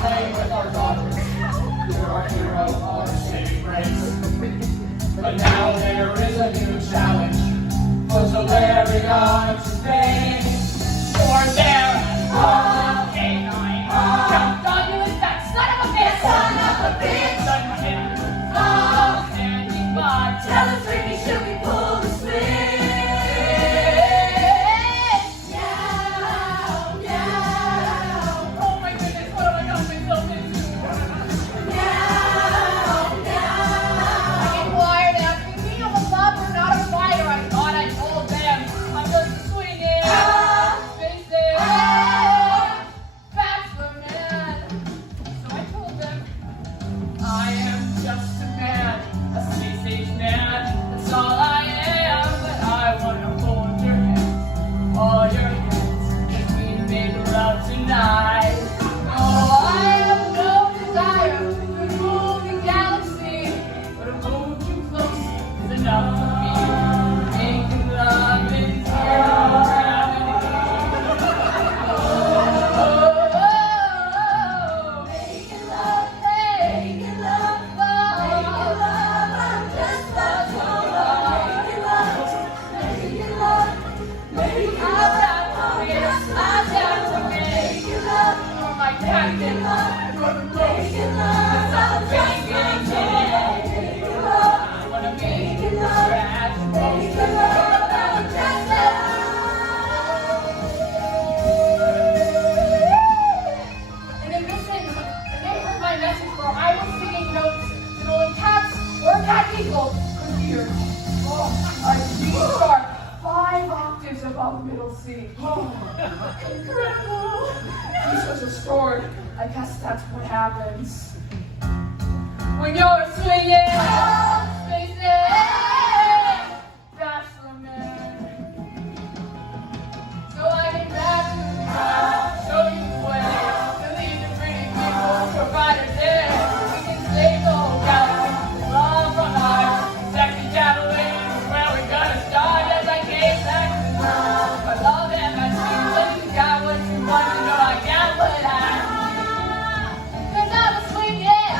Playing with our daughters, you're our hero, our saving grace. But now there is a new challenge for Solarion today. For there are canine, jumped on you as that son of a bitch, son of a standing by, tell us Ricky, should we pull the switch? Oh my goodness, what have I got myself into? I inquired asking me, I'm a lover, not a fighter. I thought I told them I'm just a swinging, basic bachelor man. So I told them I am just a man, a space age man. That's all I am, but I wanna hold your hand, all your hands, and we make love tonight. Oh, I have no desire to rule the galaxy, but a move too close is enough for me. Making love is zero gravity. Making love, making love, making love. I'm just like making love, making love, making love. I'm down to make love. You're my captain, you're the making love. I'm making love. I wanna make love, making love. I'm just like. And in missing, they heard my message for I was singing notes that only cats or cat people could hear. Oh, a G sharp, 5 octaves above middle C. Oh, incredible. He's such a story. I guess that's what happens when you're swinging, spacing, bachelor man. So I get back to the ground, show you the way to lead the pretty people, provide a day. We can save the whole galaxy, love from our sexy javelin. Where we're gonna start as I came back to love. I love and I see when you got what you want, you know I got what I need. 'Cause I'm swinging,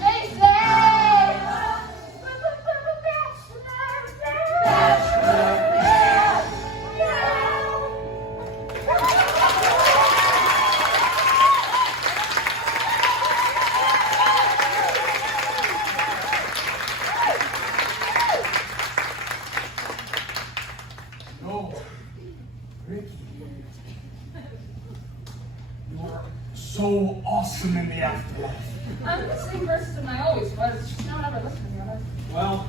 spacing, bachelor man. No, Ricky, you are so awesome in the afterlife. I'm the same person I always was, just no one ever listened to me on it. Well,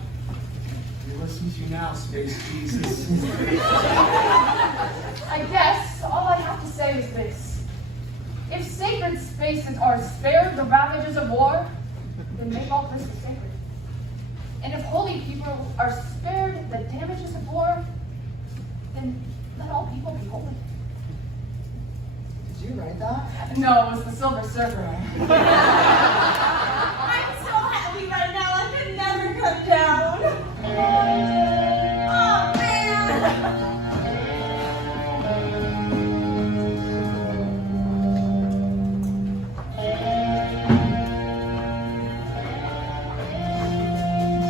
we listen to you now, Space Jesus. I guess all I have to say is this. If sacred spaces are spared the ravages of war, then make all places sacred. And if holy people are spared the damages of war, then let all people be holy. Did you write that? No, it was the Silver Surfer. I'm so happy right now, I could never come down. Oh, man.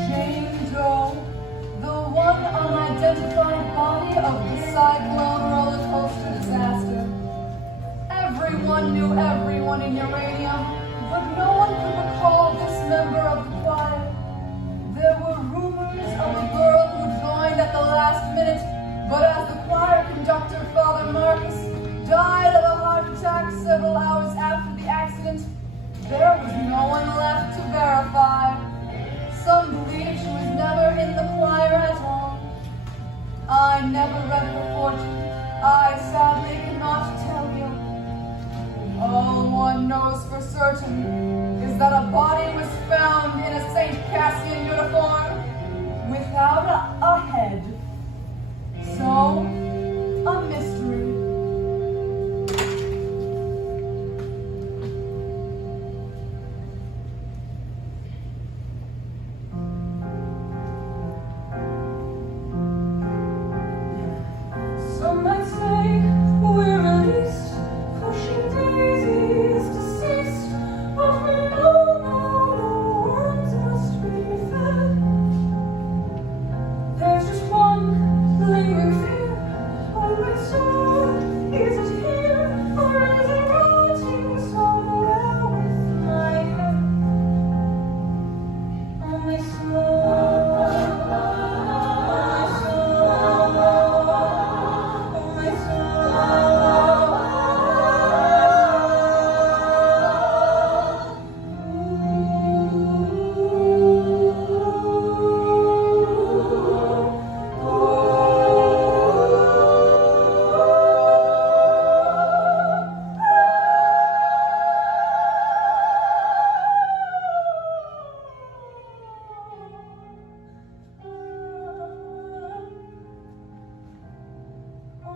Jane Doe, the one unidentified body of the cyclone roller coaster disaster. Everyone knew everyone in uranium, but no one could recall this member of the choir. There were rumors of a girl who joined at the last minute, but as the choir conductor, Father Marcus, died of a heart attack several hours after the accident, there was no one left to verify. Some believe she was never in the choir at all. I never read her fortune. I sadly cannot tell you. All one knows for certain is that a body was found in a St. Cassian uniform without a head. So, a mystery. Some might say we're released, for she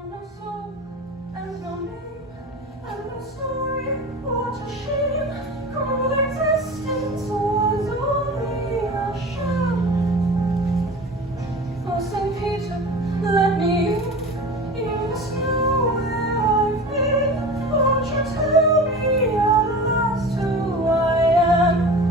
no soul and no name and no story. What a shame! Cruel existence was only a sham. Oh, St. Peter, let me in. You must know where I've been. Won't you tell me at last who I am?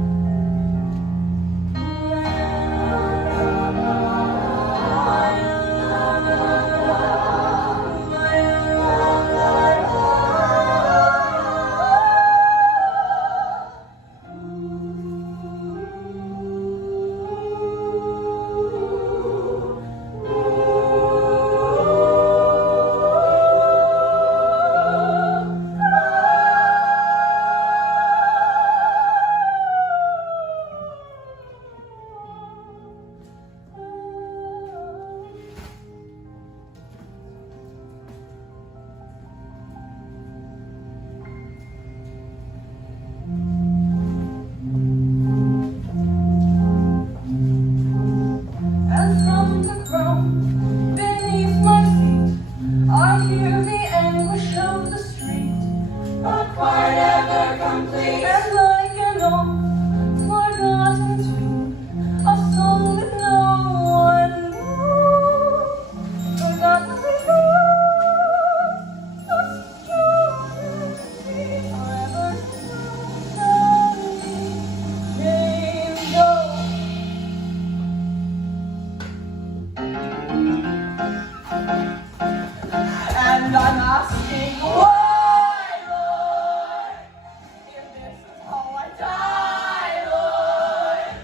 And from the ground beneath my feet, I hear the anguish of the street, not quite ever complete. And like an old forgotten tune, a song that no one knows, forgotten before, just join me forever. And I'm asking why, Lord, if this is how I die, Lord.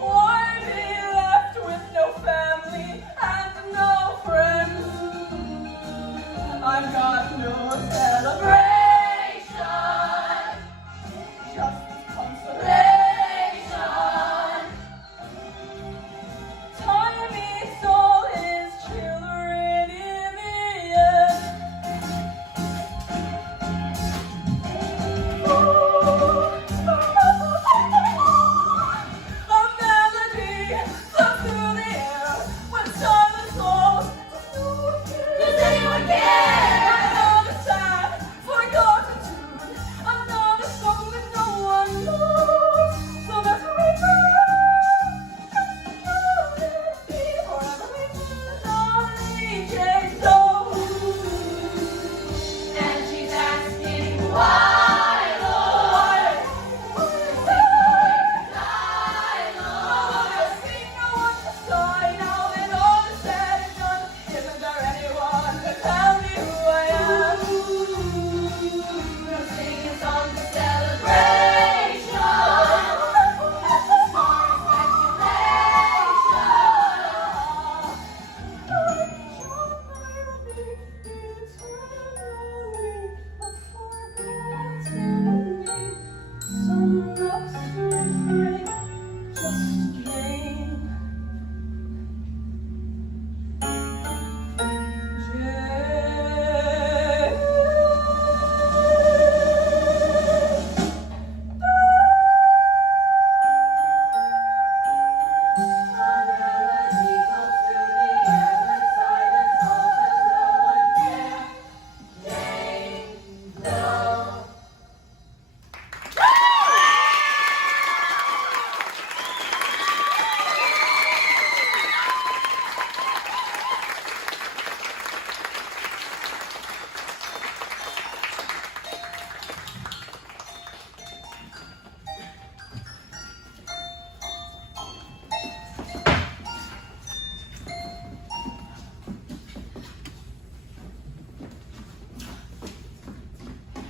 Why be left with no family and no friends? I've got no celebration, just consolation. Time eats all his children in the end. A melody floats through the air when silence falls. Does anyone care? Another sad, forgotten tune, another song that no one knows. So let's And she's asking why, Lord. Die, Lord. No one to sigh now that all is said and done. Isn't there anyone to tell me who I am? We'll sing a song of celebration. More Just plain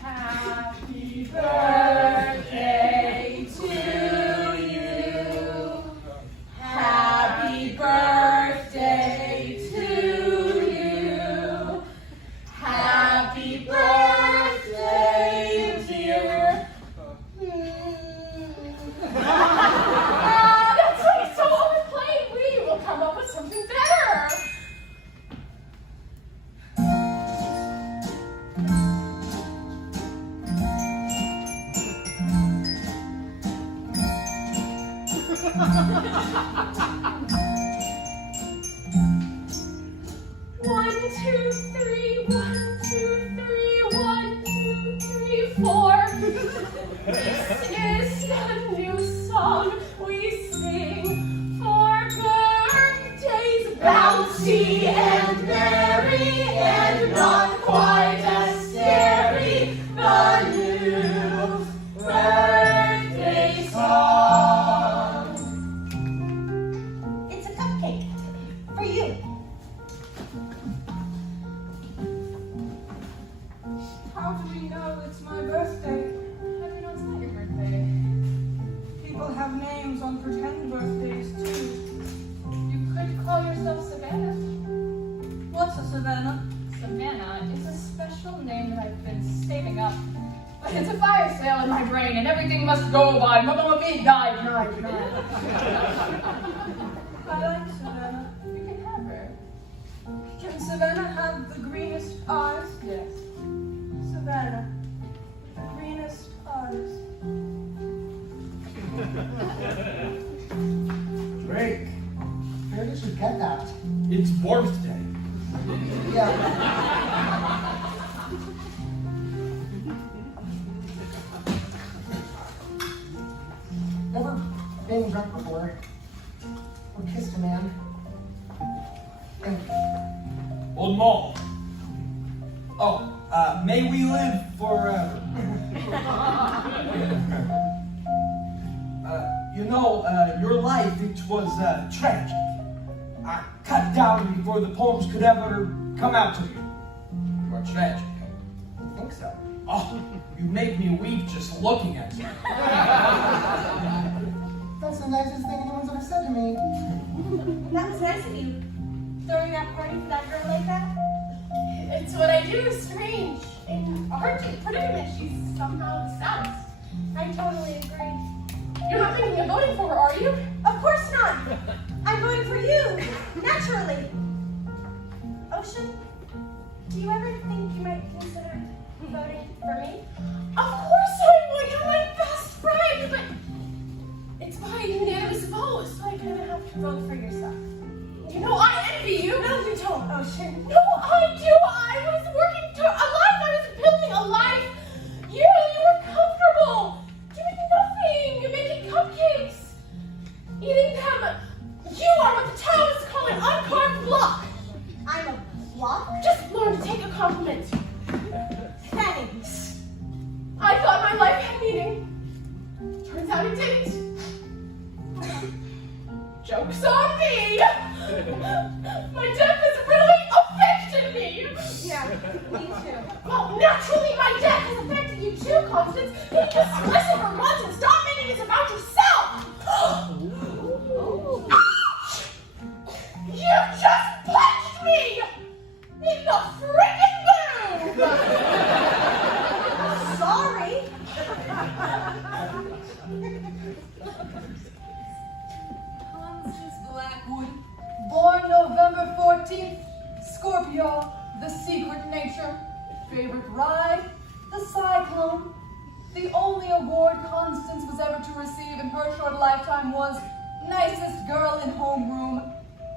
Happy birthday to you. Happy birthday to you. Happy birthday, dear. That's right, so overplayed. We will come up with something better. Why 2, 3, 1, 2, 3, 1, 2, 3, 4. This is a new song we sing for birthdays, bouncy and merry and not quite as scary. The new birthday song. It's a cupcake for you. How do we know it's my birthday? How do you know it's not your birthday? People have names on pretend birthdays too. You could call yourself Savannah. What's a Savannah? Savannah is a special name that I've been saving up. But it's a fire sale in my brain, and everything must go by midnight. I like Savannah. You can have her. Can Savannah have the greenest eyes? Yes. Savannah, the greenest eyes. Drake, where did you get that? It's birthday. Yeah. Never been drunk before. Or kissed a man. Thank you. Old Mall. Oh, may we live forever. Your life, it was tragic. I cut down before the poems could ever come out to you. You are tragic. I think so. Oh, you make me weep just looking at you. That's the nicest thing anyone's ever said to me. That was nice of you. Throwing that party for that girl like that? It's what I do, strange. In her predicament, she's somehow the saddest. I totally agree. You're not thinking of voting for her, are you? Of course not. I'm voting for you, naturally. Ocean, do you ever think you might consider voting for me? Of course I would. You're my best friend, but it's by unanimous vote, so I kind of have to vote for yourself. You know, I envy you. No, you don't, Ocean. No, I do. I was working to a life. I was building a life. You were comfortable, doing nothing, making cupcakes, eating them. You are what the town is calling an uncarved block. I'm a block? Just learn to take a compliment. Thanks. I thought my life had meaning. Turns out it didn't. Joke's on me. My death has really affected me. Yeah, me too. Well, naturally my death has affected you too, Constance. Because listen for once and stop making this about yourself. You just punched me in the freaking boob. Sorry. Constance Blackwood, born November 14th, Scorpio, the secret nature, favorite ride, the cyclone. The only award Constance was ever to receive in her short lifetime was nicest girl in homeroom,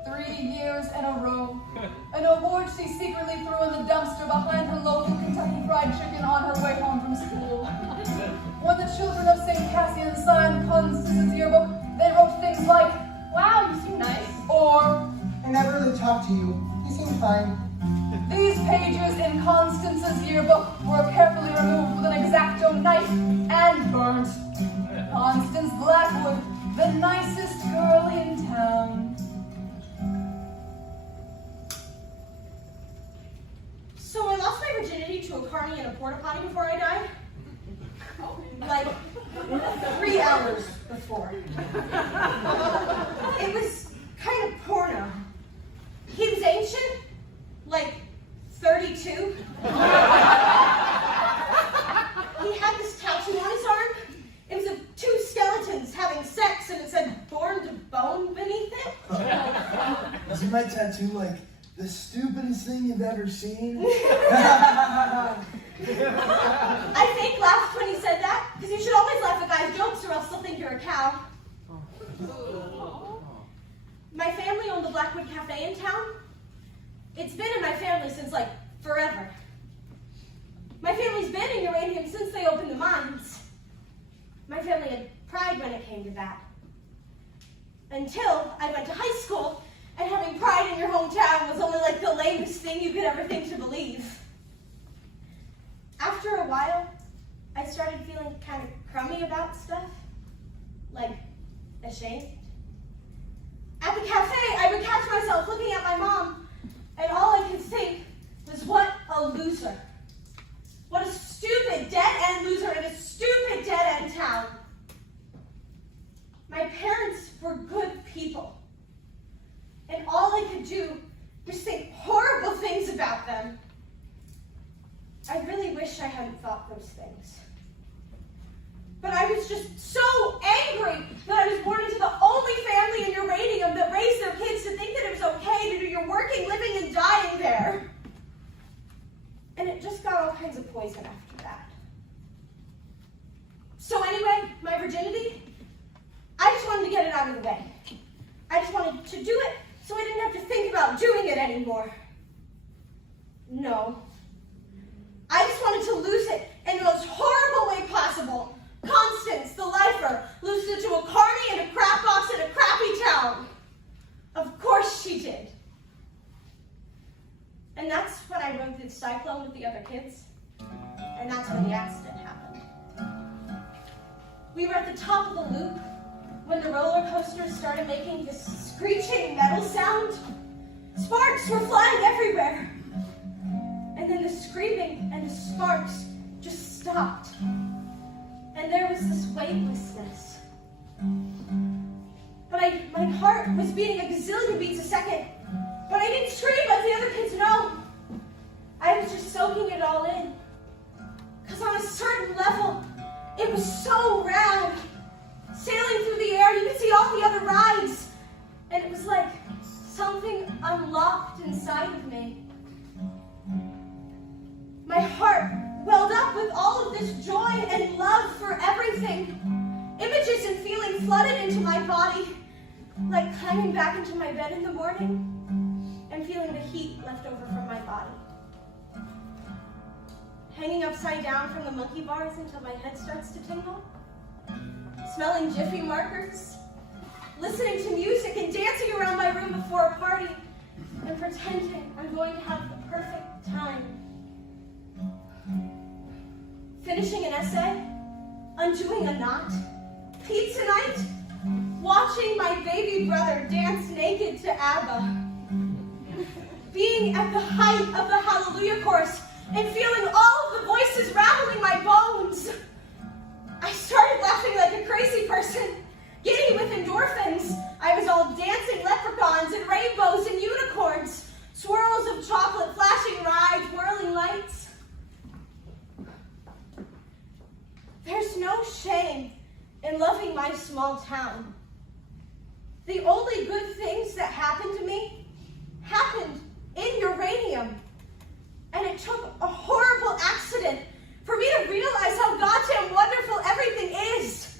3 years in a row. An award she secretly threw in the dumpster behind her local Kentucky Fried Chicken on her way home from school. When the children of St. Cassian signed Constance's yearbook, they wrote things like, "Wow, you seem nice," or I never really talked to you. You seem fine. "These pages in Constance's yearbook were carefully removed with an X-Acto knife and burnt. Constance Blackwood, the nicest girl in town." So I lost my virginity to a carny in a porta potty before I died? Like 3 hours before. It was kind of porno. He was ancient, like 32. He had this tattoo on his arm. It was of 2 skeletons having sex, and it said "born to bone" beneath it. Isn't my tattoo like the stupidest thing you've ever seen? I fake laughed when he said that, because you should always laugh at guys' jokes or else they'll think you're a cow. My family owned the Blackwood Cafe in town. It's been in my family since, like, forever. My family's been in uranium since they opened the mines. My family had pride when it came to that. Until I went to high school, and having pride in your hometown was only like the lamest thing you could ever think to believe. After a while, I started feeling kind of crummy about stuff, like ashamed. At the cafe, I would catch myself looking at my mom, and all I could think was, what a loser. What a stupid, dead-end loser in a stupid, dead-end town. My parents were good people, and all I could do was think horrible things about them. I really wish I hadn't thought those things. But I was just so angry that I was born into the only family in uranium that raised their kids to think that it was okay to do your working, living, and dying there. And it just got all kinds of poison after that. So anyway, my virginity, I just wanted to get it out of the way. I just wanted to do it so I didn't have to think about doing it anymore. No. I just wanted to lose it in the most horrible way possible. Constance, the lifer, loosed it to a carny and a crap box in a crappy town. Of course she did. And that's when I rode through the cyclone with the other kids. And that's when the accident happened. We were at the top of the loop when the roller coaster started making this screeching metal sound. Sparks were flying everywhere. And then the screaming and the sparks just stopped. And there was this weightlessness. But my heart was beating a gazillion beats a second. But I didn't scream as the other kids know. I was just soaking it all in. Because on a certain level, it was so round. Sailing through the air, you could see all the other rides. And it was like something unlocked inside of me. My heart welled up with all of this joy and love for everything. Images and feeling flooded into my body, like climbing back into my bed in the morning and feeling the heat left over from my body. Hanging upside down from the monkey bars until my head starts to tingle. Smelling Jiffy markers. Listening to music and dancing around my room before a party and pretending I'm going to have the perfect time. Finishing an essay, undoing a knot, pizza night, watching my baby brother dance naked to ABBA, being at the height of the Hallelujah chorus and feeling all of the voices rattling my bones. I started laughing like a crazy person, giddy with endorphins. I was all dancing leprechauns and rainbows and unicorns, swirls of chocolate, flashing rides, whirling lights. There's no shame in loving my small town. The only good things that happened to me happened in uranium. And it took a horrible accident for me to realize how goddamn wonderful everything is.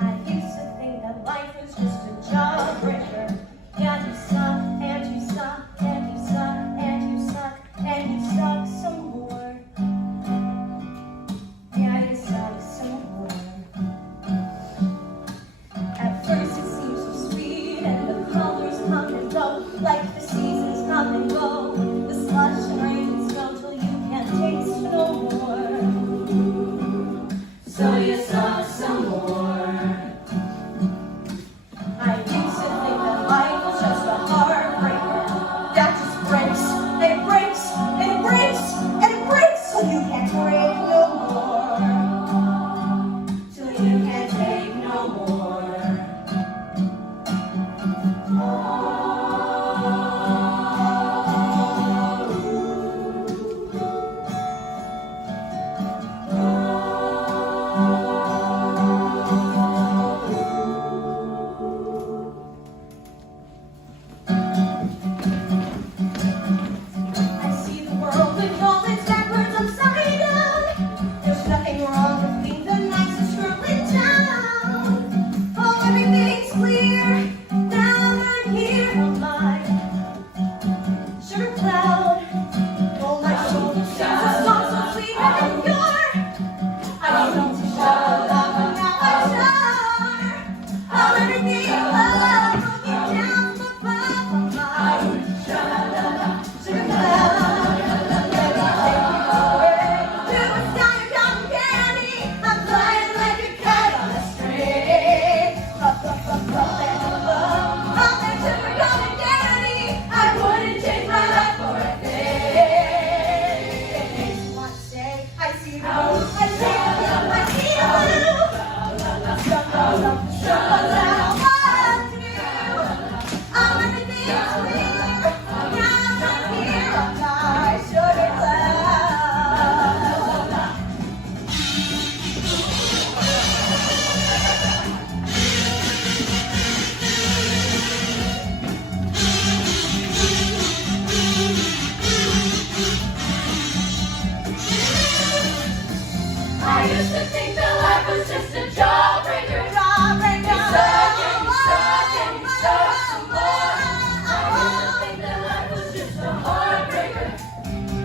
I used to think that life was just a jawbreaker. Yeah, you suck, and you suck, and you suck, and you suck, and you suck some more. Yeah, you suck some more. At first it seems so sweet, and the colors come and go, like the seasons come and go. The slush and rain and snow till you can't taste no more. So you suck some more. I used to think I used to think that life was just a jawbreaker. You suck some more. I used to think that life was just a heartbreaker.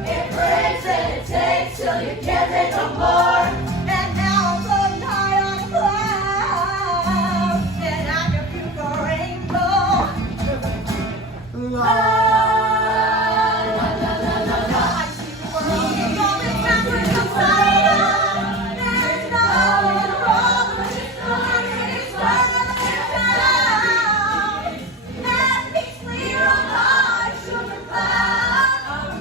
It breaks and it takes till you can't take no more. And now I'm floating high on a cloud, and I can feel the rainbow. I see the world going backwards upside down. There's no one wrong, but it's not it's down. That makes clear on my sugar cloud.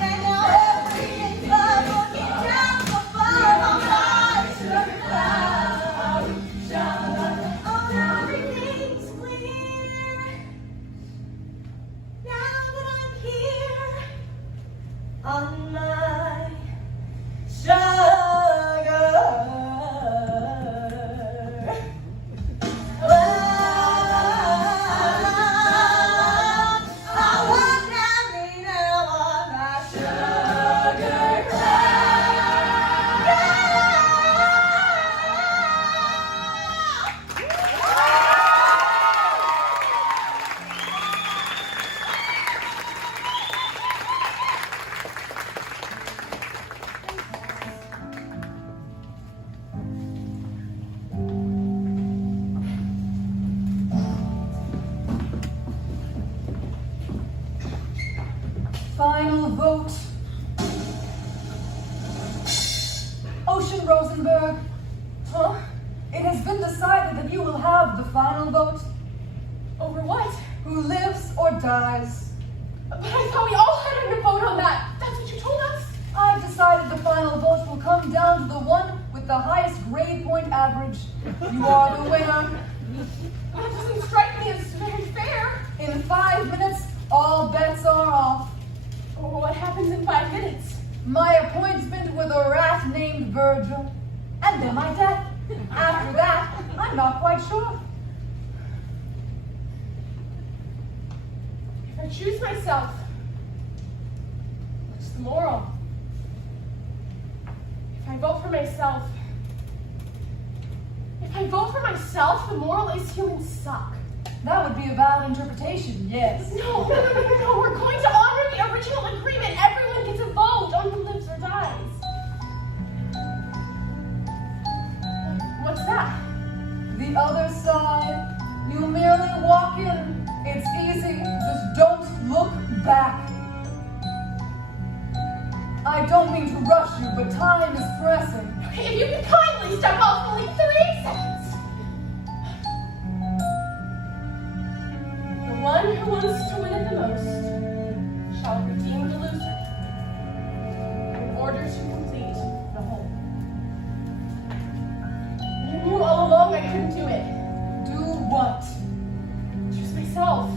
And now everything's love looking down above on my sugar cloud. Oh, now everything's clear. Now that I'm here on my sugar cloud. I want that me now on my sugar Final vote. Ocean Rosenberg. Huh? It has been decided that you will have the final vote. Over what? Who lives or dies? But I thought we all had a vote on that. That's what you told us? I've decided the final vote will come down to the one with the highest grade point average. You are the winner. That doesn't strike me as very fair. In 5 minutes, all bets are off. What happens in 5 minutes? My appointment with a rat named Virgil, and then my death. After that, I'm not quite sure. If I choose myself, what's the moral? If I vote for myself, the moral is humans suck. That would be a valid interpretation, yes. No, we're going to honor the original agreement. Everyone gets a vote on who lives or dies. What's that? The other side, you merely walk in. It's easy, just don't look back. I don't mean to rush you, but time is pressing. If you could kindly step off for like 3 seconds. The one who wants to win it the most shall redeem the loser in order to complete the whole. You knew all along I couldn't do it. Do what? Choose myself.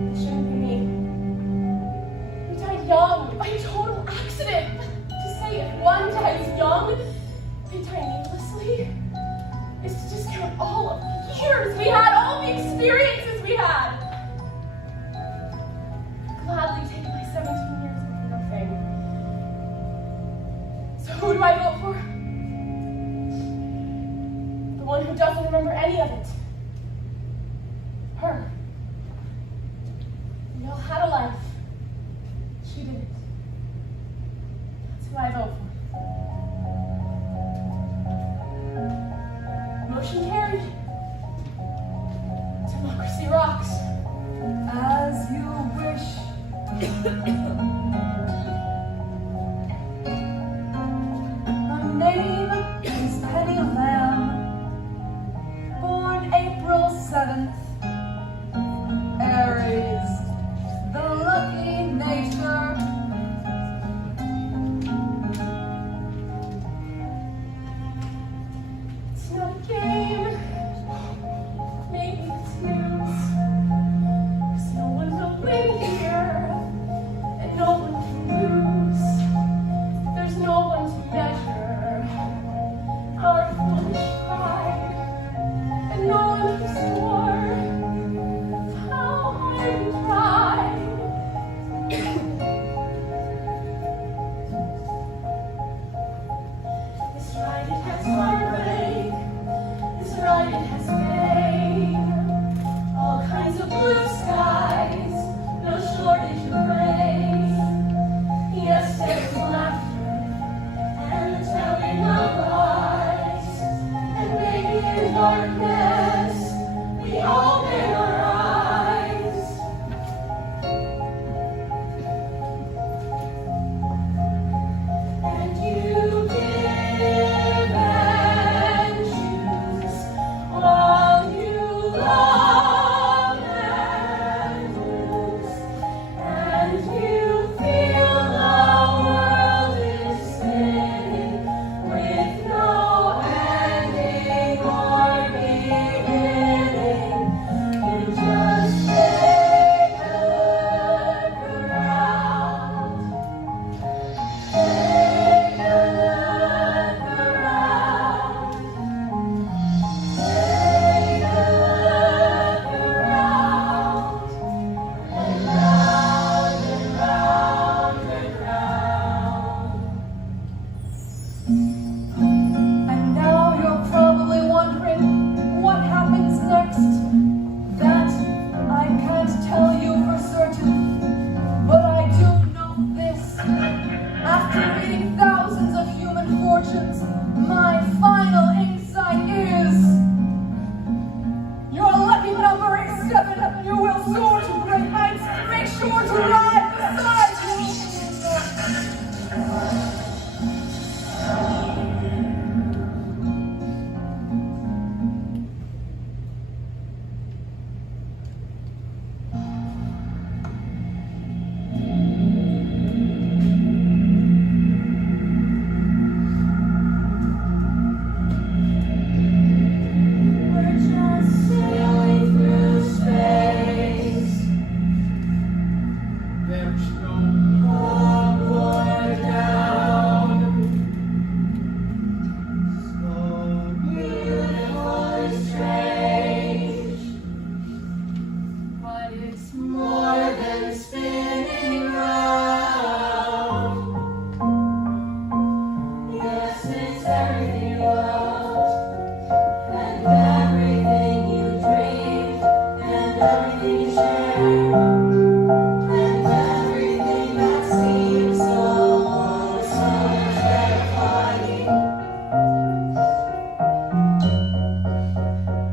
It shouldn't be me. We died young by a total accident. But to say if one dies young, they die needlessly, is to discount all of the years we had, all the experiences we had. I'd gladly take my 17 years with nothing. So who do I vote for? The one who doesn't remember any of it. Her. We all had a life. She didn't. That's who I vote for. Motion carried. Democracy rocks. As you wish. My name is Penny Lamb, born April 7th, darkness, we open our eyes. And you give and choose while you love and lose. And you feel the world is spinning with no ending or beginning. You just take a look around. Take a look around. Take a look around. And round and round and round. And now you're probably wondering what happens next. That I can't tell you for certain, but I do know this. After reading thousands of human fortunes, my final insight is your lucky number is 7. You will soar to great heights. Make sure to ride beside you. We're just sailing through space. There she goes. Upward down. So Beautiful and strange. But it's More than spinning round. Yes, it's everything you loved, and everything you dreamed, and everything you shared, and everything that seems so terrifying.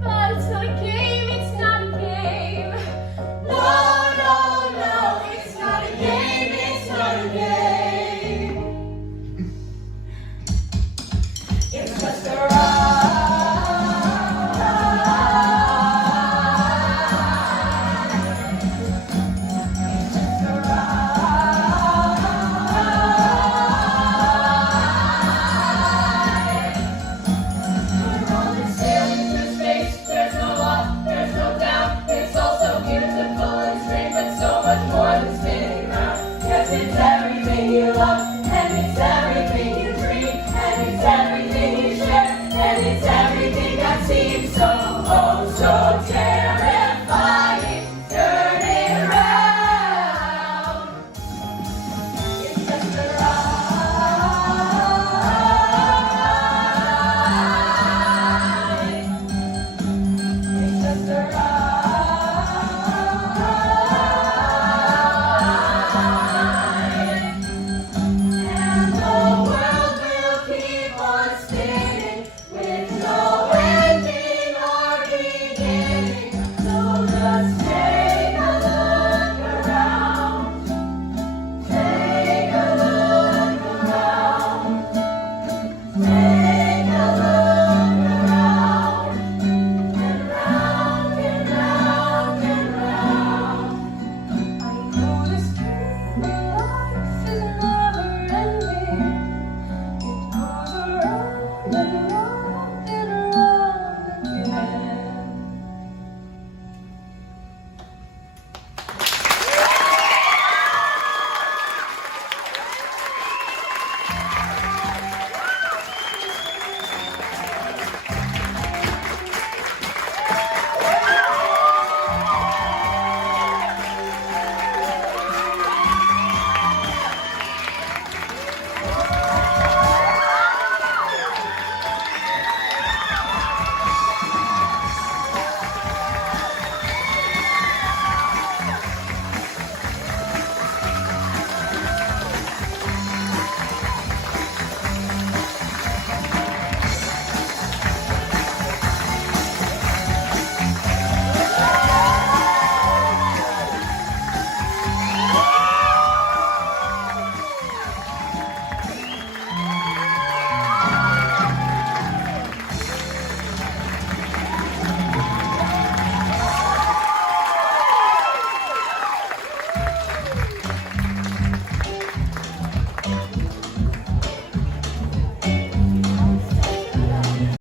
But it's not a game, it's not a game. No, no, no, it's not a game, it's not a game. It's just a ride. It's just a ride. We're only sailing through space. There's no up, there's no down. It's all so beautiful and strange, but so much more than spinning round. Yes, it's everything you love, and it's everything you dream, and it's everything you share, and it's everything that seems so